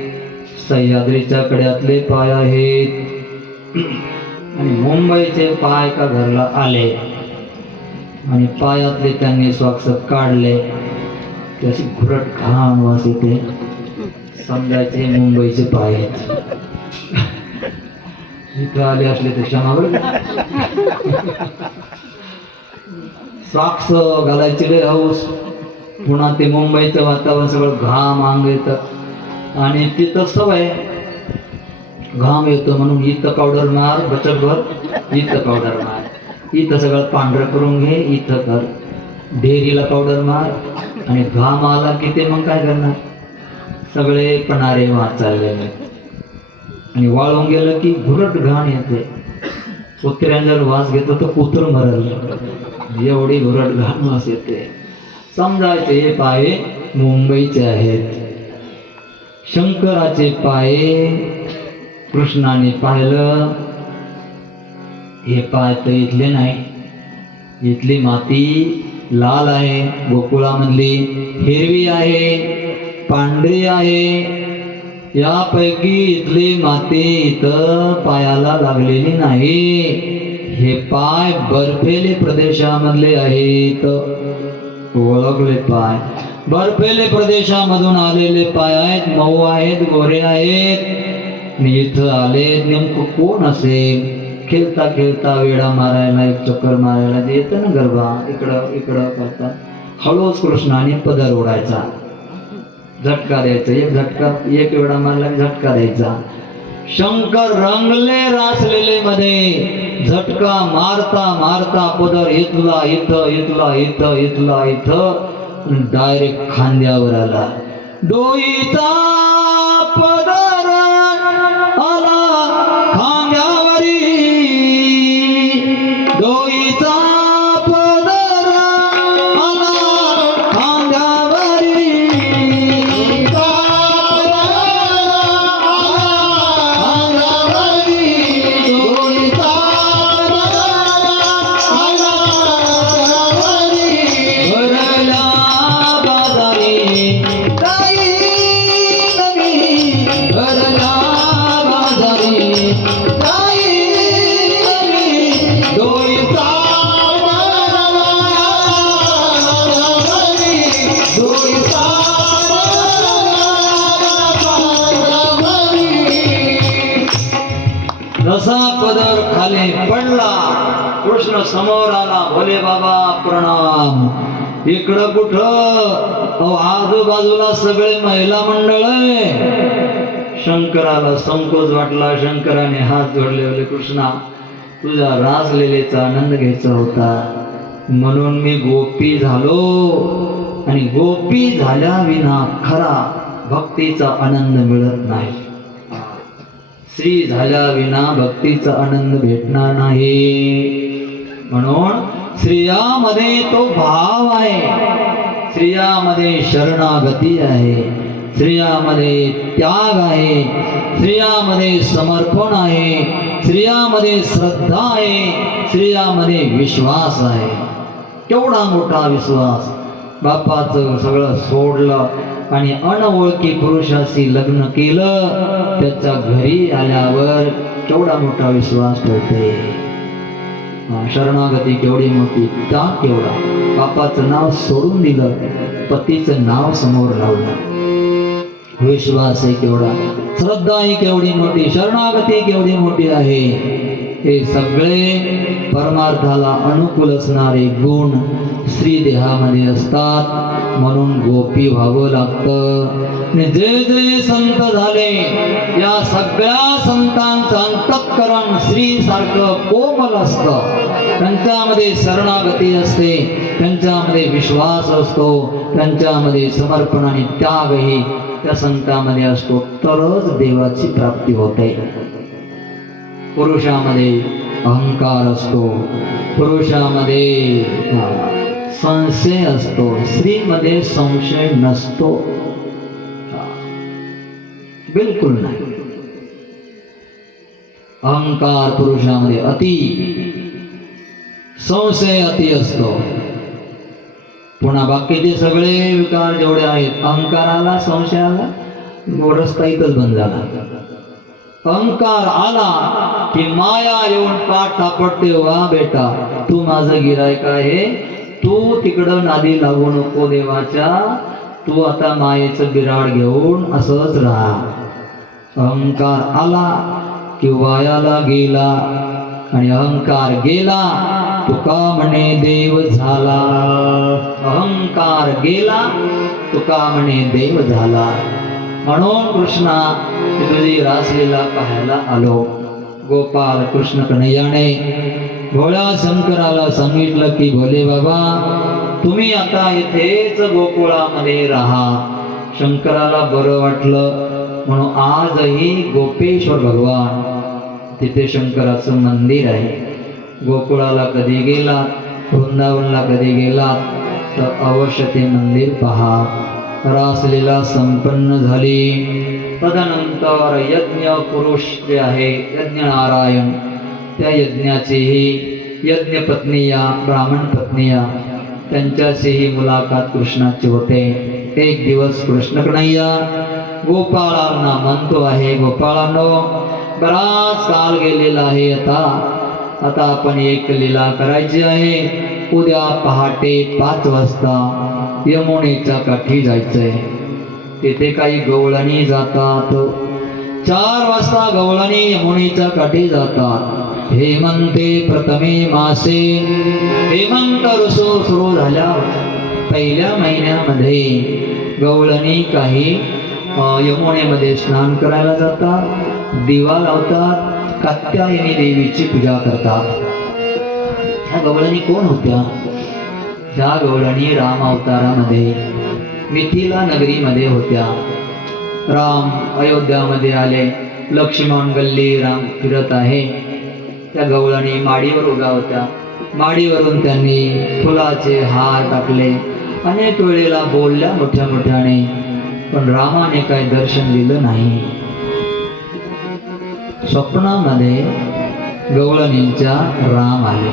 सह्याद्रीच्या कड्यातले पाय आहेत. आणि मुंबईचे पाय का घरला आले आणि पायातले त्यांनी सॉक्स काढले की अशी घुरट घाण वास येते, समजायचे मुंबईचे पाय आहेत. इथं आले असले तर क्षमावर सॉक्स घालायचे लय हौस. पुन्हा ते मुंबईचं वातावरण सगळं घाम अंग येतं आणि तिथं सवय घाम येतो म्हणून इथं पावडर मार बचतभर, इथं पावडर मार, इथं सगळं पांढरं करून घे, इथं कर, डेअरीला पावडर मार. आणि घाम आला की ते मग काय करणार, सगळे पणारे वाट चाललेले आणि वाळून गेलं की घुरट घाण येते. कुत्र्यांना जर वास घेतो तर कुत्र मरल, एवढी घुरट घाण वास येते. समजायचे हे पाय मुंबईचे आहेत. शंकराचे पाय कृष्णाने पाहिलं, हे पाय तर इथले नाही, इथली माती लाल आहे, गोकुळामधली हिरवी आहे, पांढरी आहे, यापैकी इथली माती इथं पायाला लागलेली नाही. हे पाय बर्फेली प्रदेशामधले आहेत. ओळखले पाय बर्फेले प्रदेशामधून आलेले पाय आहेत, मऊ आहेत, गोरे आहेत. इथं आले नेमकं कोण असेल? खेळता खेळता वेडा मारायला, एक चक्कर मारायला जे येतं ना गरबा, इकडं इकडं करतात, हळूच कृष्णाने पदर ओढायचा, झटका द्यायचा, एक झटका, एक वेळा मारला झटका द्यायचा. शंकर रंगले रासलेले मध्ये झटका मारता मारता पदर इथला इथं, इथला इथं, इथला इथं, डायरेक्ट खांद्यावर आला. डोईचा पदर आला खांद्यावरी, डोईचा पदर आला खांद्यावरी, जसा पदर खाली पडला, कृष्ण समोर आला. भोले बाबा प्रणाम. इकडं कुठं, आजूबाजूला सगळे महिला मंडळ आहे. शंकराला संकोच वाटला. शंकराने हात जोडले, बोले कृष्णा, तुझा रासलेलेचा आनंद घ्यायचा होता म्हणून मी गोपी झालो, आणि गोपी झाल्या विना खरा भक्तीचा आनंद मिळत नाही. स्त्री झाल्या विना भक्तीचा आनंद भेटणार नाही. म्हणून स्त्रियामध्ये तो भाव आहे, स्त्रियामध्ये शरणागती आहे, स्त्रियामध्ये त्याग आहे, स्त्रियामध्ये समर्पण आहे, स्त्रियामध्ये श्रद्धा आहे, स्त्रियामध्ये विश्वास आहे. केवढा मोठा विश्वास. बापाचं सगळं सोडलं आणि अनओळखी पुरुषाशी लग्न केलं, त्याच्या घरी आल्यावर केवढा मोठा विश्वास ठेवते. शरणागती केवढी मोठी, त्याग केवढा. बापाचं नाव सोडून दिलं, पतीचं नाव समोर लावलं. विश्वास आहे केवढा, श्रद्धा ही केवढी मोठी, शरणागती केवढी मोठी आहे. हे सगळे परमार्थाला अनुकूल असणारे गुण स्त्री देहामध्ये असतात. म्हणून गोपी व्हावं लागतं. जे जे संत झाले, या सगळ्या संतांचं अंतःकरण स्त्री सारखं कोमल असतं. त्यांच्यामध्ये शरणागती असते, त्यांच्यामध्ये विश्वास असतो, त्यांच्यामध्ये समर्पण आणि त्यागही त्या संतांमध्ये असतो. तरच देवाची प्राप्ती होते. पुरुषामध्ये अहंकार असतो, पुरुषामध्ये संशय असतो, स्त्रीमध्ये संशय नसतो, बिलकुल नाही. अहंकार पुरुषामध्ये अति, संशय अति असतो. पुन्हा बाकीचे सगळे विकार जेवढे आहेत, अहंकाराला संशयाला रस्ता इथंच बंद झाला. अहंकार आला की माया येऊन पाठ थापटते, वा बेटा तू माझं गिरायक आहे, तू तिकडं नादी लागू नको देवाच्या, तू आता मायेचं बिराड घेऊन असंच राहा. अहंकार आला की वायाला गेला, आणि अहंकार गेला तुका म्हणे देव झाला. अहंकार गेला तुका म्हणे देव झाला. म्हणून कृष्णा तुझी रासलीला पाहायला आलो. गोपाल कृष्ण कन्हैयाने भोळ्या शंकराला सांगितलं की भोले बाबा तुम्ही आता इथेच गोकुळामध्ये राहा. शंकराला बरं वाटलं म्हणून आजही गोपेश्वर भगवान तिथे शंकराचं मंदिर आहे. गोकुळाला कधी गेलात, वृंदावनला कधी गेलात तर अवश्य ते मंदिर पहा. रासलीला संपन्न झाली. तदनंतर यज्ञ पुरुष जे आहे यज्ञ नारायण, त्या यज्ञाचीही यज्ञ पत्निया ब्राह्मण पत्निया त्यांच्याशीही मुलाखत कृष्णाची होते. एक दिवस कृष्ण कन्हैया गोपाळांना म्हणतो आहे, गोपाळांनो बराच काल गेलेला आहे, आता आपण एक लीला करायची आहे. उद्या पहाटे 5 वाजता यमुनेच्या काठी जायचंय. तिथे काही गवळणी जातात. 4 वाजता गवळणी यमुनेच्या काठी जातात. हेमंते प्रथमे मासे, हेमंत ऋतू सुरू झाल्या पहिल्या महिन्यामध्ये गवळणी काही यमुनेमध्ये स्नान करायला जातात, दिवा लावतात, कात्यायनी देवीची पूजा करतात. ह्या गवळणी कोण होत्या? ह्या गवळणी राम अवतारामध्ये मिथिला नगरीमध्ये होत्या. राम अयोध्यामध्ये आले, लक्ष्मण गल्ली राम फिरत आहे. त्या गवळणी माडीवर उभ्या होत्या. माडीवरून त्यांनी फुलाचे हार टाकले. अनेक वेळेला बोलल्या मोठ्या मोठ्याने, पण रामाने काही दर्शन दिलं नाही. स्वप्नामध्ये गवळणींच्या राम आले.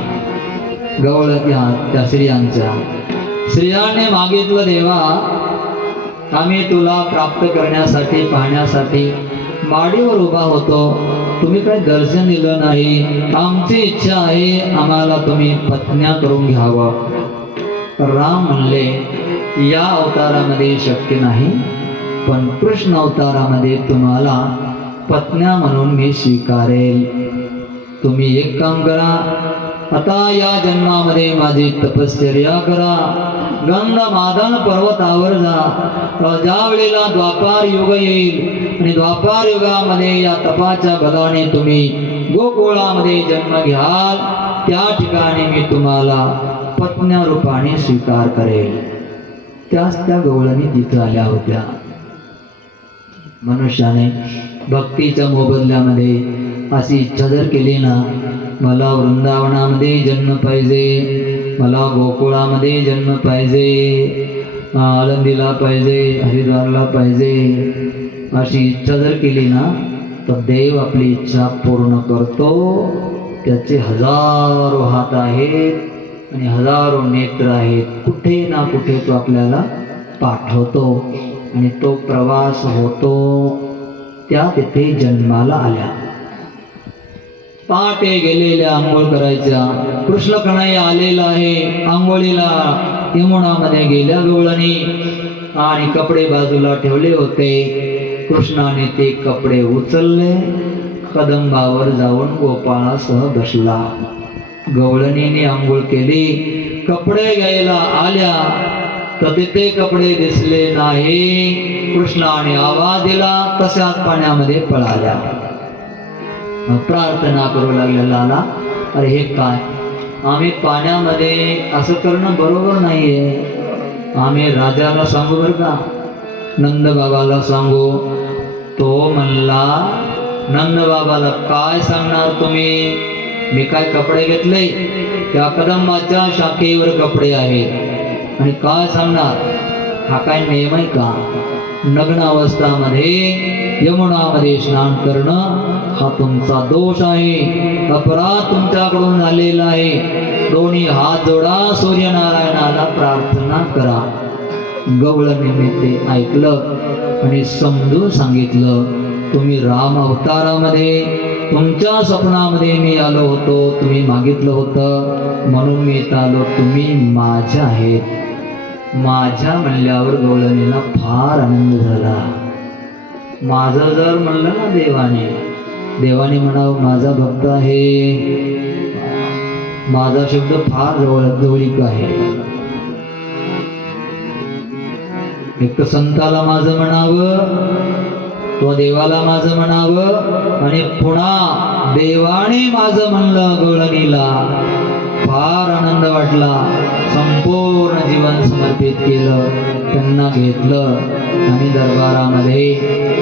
त्या स्त्रियांनी मागितलं, देवा आम्ही तुला प्राप्त करण्यासाठी पाहण्यासाठी माडीवर उभा होतो, तुम्ही काही दर्शन दिलं नाही. आमची इच्छा आहे आम्हाला तुम्ही पत्न्या करून घ्यावं. राम म्हणले, या अवतारामध्ये शक्य नाही, पण कृष्ण अवतारामध्ये तुम्हाला पत्न्या म्हणून मी स्वीकारेल. तुम्ही एक काम करा, आता या जन्मामध्ये माझी तपश्चर्या करा. गंधमादन पर्वतावर जा. ज्या वेळेला द्वापार युग येईल आणि द्वापार युगामध्ये या तपाच्या बलाने तुम्ही गोकुळामध्ये जन्म घ्याल, त्या ठिकाणी मी तुम्हाला पत्न्या रूपाने स्वीकार करेल. त्याच त्या गवळणी तिथं आल्या होत्या. मनुष्याने भक्तीच्या मोबदल्यामध्ये अशी इच्छा जर केली ना, मला वृंदावनामध्ये जन्म पाहिजे, मला गोकुळामध्ये जन्म पाहिजे, आळंदीला पाहिजे, हरिद्वारला पाहिजे, अशी इच्छा जर केली ना तर देव आपली इच्छा पूर्ण करतो. त्याचे हजारो हात आहेत आणि हजारो नेत्र आहेत. कुठे ना कुठे तो आपल्याला पाठवतो आणि तो प्रवास होतो. त्या तिथे जन्माला आल्या. पहाटे गेलेल्या आंघोळ करायच्या. कृष्ण कन्हैया आलेला आहे आंघोळीला. यमुनामध्ये गेल्या गवळणी आणि कपडे बाजूला ठेवले होते. कृष्णाने ते कपडे उचलले, कदंबावर जाऊन गोपाळासह बसला. गवळणीने आंघोळ केली. कपडे घ्यायला आल्या तर तिथे कपडे दिसले नाही. कृष्णाने आवाज दिला, तशाच पाण्यामध्ये पळाल्या. प्रार्थना करू लागल्या, लाला अरे हे काय, आम्ही पाण्यामध्ये असं करणं बरोबर नाहीये. आम्ही राजाला सांगू बरं का, नंद बाबाला सांगू. तो म्हणला, नंद बाबाला काय सांगणार तुम्ही, मी काय कपडे घेतले, त्या कदंबाच्या शाखेवर कपडे आहेत आणि काय सांगणार, हा काय नियम आहे का? नग्न अवस्थामध्ये यमुनामध्ये स्नान करणं हा तुमचा दोष आहे, अपराध तुमच्याकडून झालेला आहे. दोन्ही हात जोडा, सूर्यनारायणाला प्रार्थना करा. गवळणीने ते ऐकलं आणि समजून सांगितलं. तुम्ही राम अवतारामध्ये तुमच्या स्वप्नामध्ये मी आलो होतो, तुम्ही मागितलं होतं म्हणून मी इथं आलो, तुम्ही माझ्या आहेत. माझ्या म्हणल्यावर गवळणीला फार आनंद झाला. माझं जर म्हणलं ना देवाने म्हणावं माझा भक्त आहे, माझा शब्द फार जवळीक आहे. एक संताला माझं म्हणावं, तो देवाला माझं म्हणावं, आणि पुन्हा देवाने माझं म्हणलं गवळणीला. फार आनंद वाटला. संपूर्ण जीवन समर्पित केलं, त्यांना घेतलं आणि दरबारामध्ये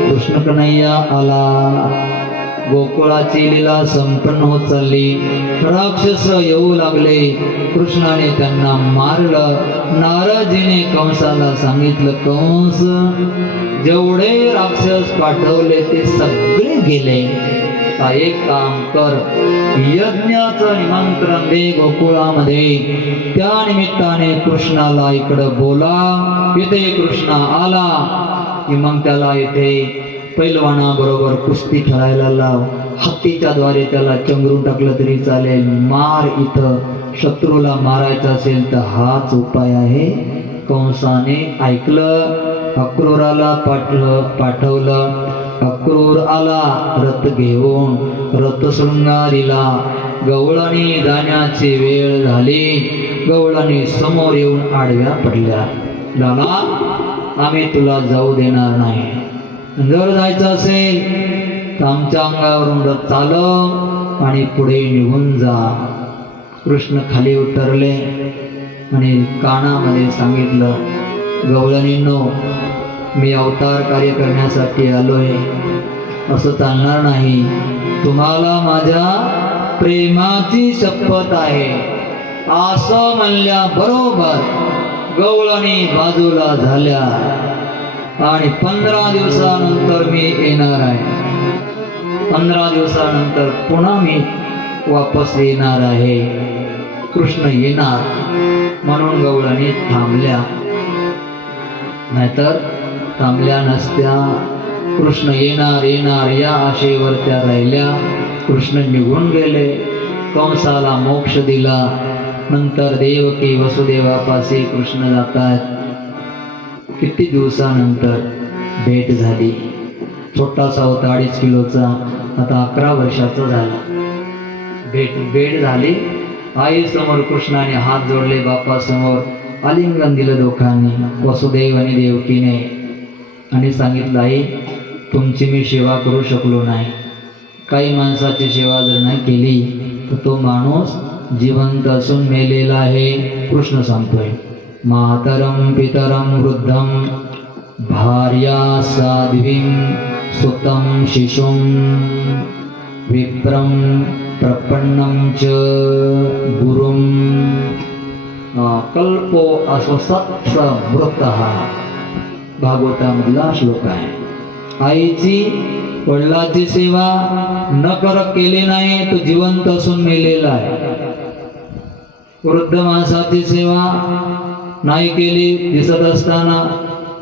कृष्ण कन्हैया आला. गोकुळाची लीला संपन्न होत चालली. राक्षस येऊ लागले, कृष्णाने त्यांना मारलं. नारदजीने कंसाला सांगितलं, कंस जेवढे राक्षस पाठवले ते सगळे गेले. आता एक काम कर, यज्ञाचं निमंत्रण दे गोकुळामध्ये. त्या निमित्ताने कृष्णाला इकडं बोला. इथे कृष्ण आला की मग त्याला इथे पैलवाना बरोबर कुस्ती खेळायला लाव. हत्तीच्या द्वारे त्याला चंगरून टाकलं तरी चालेल. मार. इथं शत्रूला मारायचं असेल तर हाच उपाय आहे. कंसाने ऐकलं, अक्रूराला पाठवलं. अक्रूर आला रथ घेऊन रथशृंगारीला. गवळणी जाण्याची वेळ झाली. गवळणी समोर येऊन आडव्या पडल्या. लाला, आम्ही तुला जाऊ देणार नाही. जर जायचं असेल तर आमच्या अंगावरून रथ चालव आणि पुढे निघून जा. कृष्ण खाली उतरले आणि कानामध्ये सांगितलं, गवळणींनो, मी अवतार कार्य करण्यासाठी आलोय, असं चालणार नाही. तुम्हाला माझ्या प्रेमाची शपथ आहे. असं म्हणल्याबरोबर गवळणी बाजूला झाल्या आणि 15 दिवसानंतर मी येणार आहे. 15 दिवसानंतर पुन्हा मी वापस येणार आहे. कृष्ण येणार म्हणून गवळणी थांबल्या, नाहीतर थांबल्या नसत्या. कृष्ण येणार येणार या आशेवर त्या राहिल्या. कृष्ण निघून गेले. कंसाला मोक्ष दिला. नंतर देवकी वसुदेवापाशी कृष्ण जातात. किती दिवसानंतर भेट झाली. छोटासा होता 2.5 किलोचा, आता 11 वर्षाचा झाला. भेट झाली. आई समोर कृष्णाने हात जोडले, बापासमोर आलिंगन दिलं दोघांनी, वसुदेव आणि देवकीने, आणि सांगितलं, आई तुमची मी सेवा करू शकलो नाही. काही माणसाची सेवा जर नाही केली तर तो माणूस जिवंत असून मेलेला आहे. कृष्ण सांगतोय, मातरम पितरम वृद्धम भार्या साध्वीं सुतं शिशुं विप्रम प्रपन्नं च गुरुं कल्पो अस्वसत्स मृतः. भागवतामधला श्लोक आहे. आईची वडिलाची सेवा न केली नाही तो जिवंत असून मेलेला आहे. वृद्ध माणसाची सेवा नाही केली दिसत असताना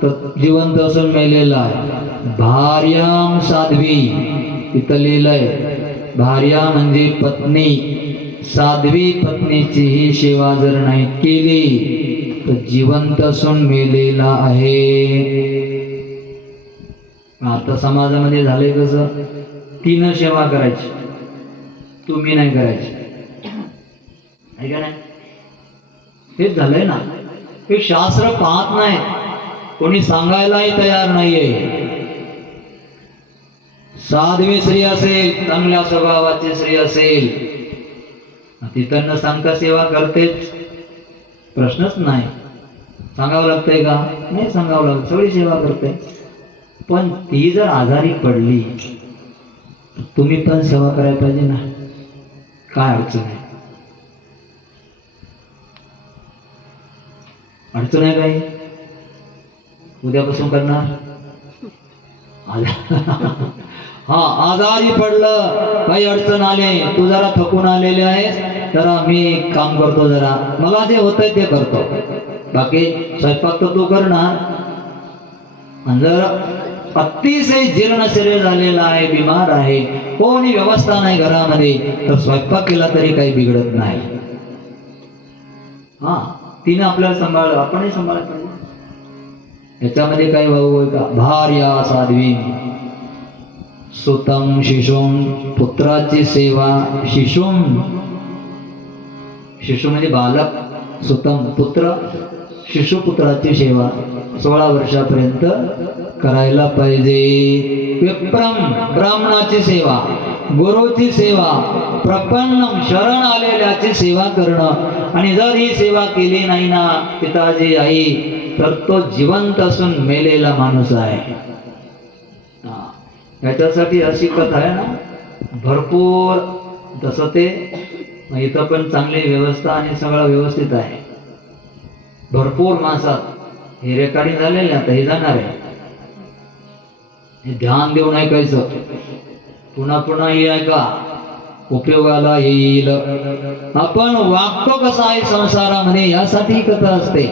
तर जिवंत असून मेलेला आहे. भार्याम साध्वी, इथं लिहिलंय भार्या म्हणजे पत्नी. साध्वी पत्नीचीही सेवा जर नाही केली तर जिवंत असून मेलेला आहे. आता समाजामध्ये झालंय कसं, तिनं सेवा करायची, तुम्ही नाही करायची, आहे का नाही? हेच झालंय ना. हे शास्त्र पाहत नाही, कोणी सांगायलाही तयार नाहीये. साध्वी स्त्री असेल, चांगल्या स्वभावाची स्त्री असेल, तिथं न सांगता सेवा करतेच, प्रश्नच नाही. सांगावं लागतंय का? नाही सांगावं लागत, सगळी सेवा करते. पण ती जर आजारी पडली तुम्ही पण सेवा करायला पाहिजे ना. काय अडचण आहे? अडचण आहे काही? उद्यापासून करणार. हा, आजारी पडलं, काही अडचण आले, तू जरा थकून आलेले आहेस, जरा मी काम करतो, जरा मला जे होतंय ते करतो, बाकी स्वयंपाक तर तू करणार. आणि जर अतिशय जीर्ण शरीर झालेला आहे, बिमार आहे, कोणी व्यवस्था नाही घरामध्ये, तर स्वयंपाक केला तरी काही बिघडत नाही. हा, तिने आपल्याला सांभाळलं, आपणही सांभाळलं पाहिजे. याच्यामध्ये काही भाऊ होय का? भार्या साध्वी सुतम शिशुम, पुत्राची सेवा. शिशुम, शिशु म्हणजे बालक, सुतम पुत्र, शिशुपुत्राची सेवा 16 वर्षापर्यंत करायला पाहिजे. विप्रम, ब्राह्मणाची सेवा, गुरुची सेवा, प्रपन्नम, शरण आलेल्याची सेवा करणं. आणि जर ही सेवा केली नाही ना पिताजी आई, तर तो जिवंत असून मेलेला माणूस आहे. याच्यासाठी अशी कथा आहे ना भरपूर. तसं ते इथं पण चांगली व्यवस्था आणि सगळं व्यवस्थित आहे. भरपूर माणसात हे रेकॉर्डिंग झालेले, आता हे जाणार आहे. हे ध्यान देऊन ऐकायचं, पुन्हा पुन्हा हे ऐका, उपयोगाला येईल. आपण वागतो कसा आहे संसारामध्ये यासाठी कथा असते.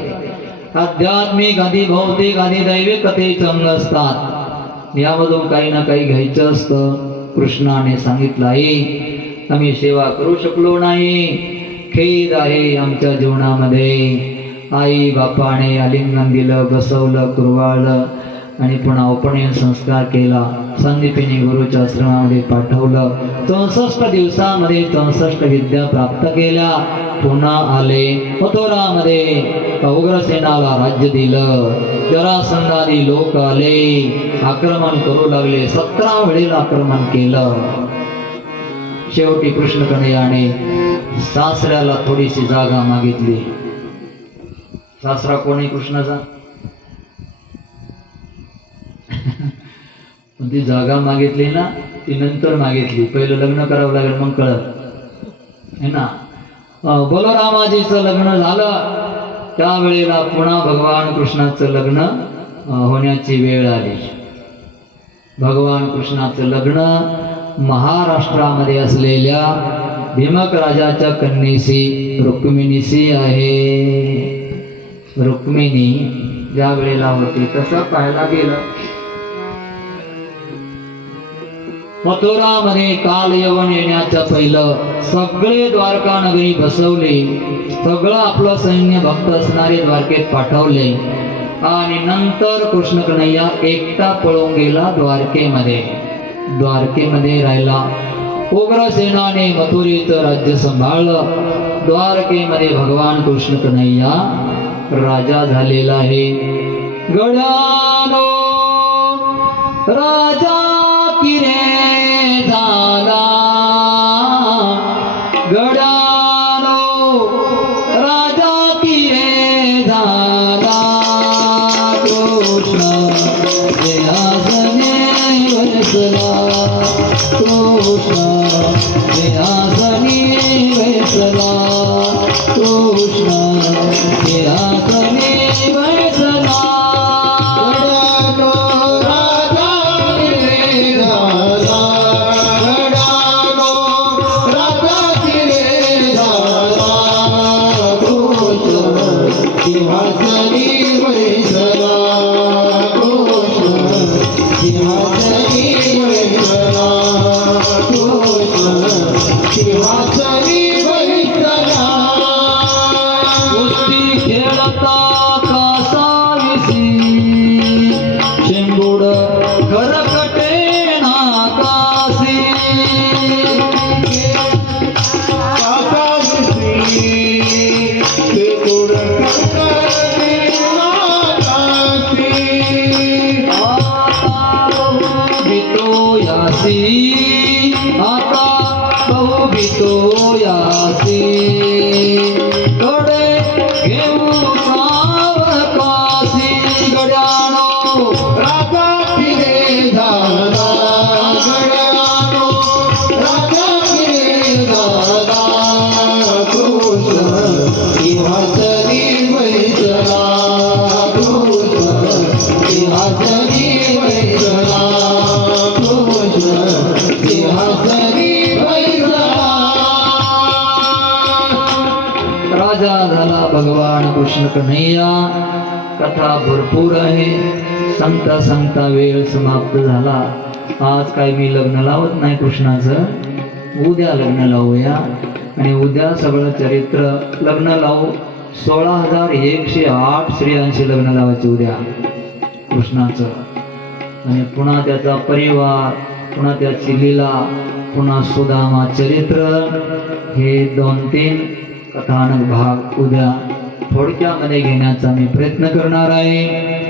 आध्यात्मिक आधी भौतिक आधी दैविक कथेचे अंग असतात. यामधून काही ना काही घ्यायचं असतं. कृष्णाने सांगितलं आहे आम्ही सेवा करू शकलो नाही, खेद आहे आमच्या जीवनामध्ये. आई बापाने आलिंगन दिलं, बसवलं, कुरवाळलं आणि पुन्हा उपनयन संस्कार केला. संदीपिनी गुरुच्या आश्रमामध्ये पाठवलं. 64 दिवसामध्ये 64 विद्या प्राप्त केल्या. पुन्हा आले मथुरामध्ये, उग्रसेनाला राज्य दिलं. जरासंधादी लोक आले, आक्रमण करू लागले. 17 वेळेला आक्रमण केलं. शेवटी कृष्ण कन्हैयाने सासऱ्याला थोडीशी जागा मागितली. सासरा कोणी कृष्णाचा? ती जागा मागितली ना, ती नंतर मागितली. पहिलं लग्न करावं लागेल, मग कळत है ना. बलरामाजीचं लग्न झालं, त्यावेळेला पुन्हा भगवान कृष्णाचं लग्न होण्याची वेळ आली. भगवान कृष्णाचं लग्न महाराष्ट्रामध्ये असलेल्या भीमक राजाच्या कन्येशी रुक्मिणीशी आहे. रुक्मिणी ज्या वेळेला होती तसं पाहायला गेलं, मथुरामध्ये काल यवन येण्याच्या पहिलं सगळे द्वारका नगरी बसवले. सगळं आपलं सैन्य भक्त असणारे द्वारकेत पाठवले. आणि नंतर कृष्ण कन्हैया एकटा पळून गेला द्वारकेमध्ये. द्वारकेमध्ये राहिला. उग्रसेनाने मथुरेचं राज्य सांभाळलं. द्वारकेमध्ये भगवान कृष्ण कन्हैया राजा झालेला आहे. गडानो राजा किरे झाला, गडानो राजा किरे झाला. कृष्ण जयासने वसला, कृष्ण जयासने वसला, कृष्ण जयासने वसला. राजा झाला भगवान कृष्ण कन्हैया. कथा भरपूर आहे. सांगता सांगता वेळ समाप्त झाला. आज काय मी लग्न लावत नाही कृष्णाचं, उद्या लग्न लावूया आणि उद्या सगळं चरित्र लग्न लावू. 16,108 स्त्रियांशी लग्न लावायचे उद्या कृष्णाचं. आणि पुन्हा त्याचा परिवार, पुन्हा त्याची लीला, पुन्हा सुदामा चरित्र, हे 2-3 कथानक भाग उद्या थोडक्यामध्ये घेण्याचा मी प्रयत्न करणार आहे.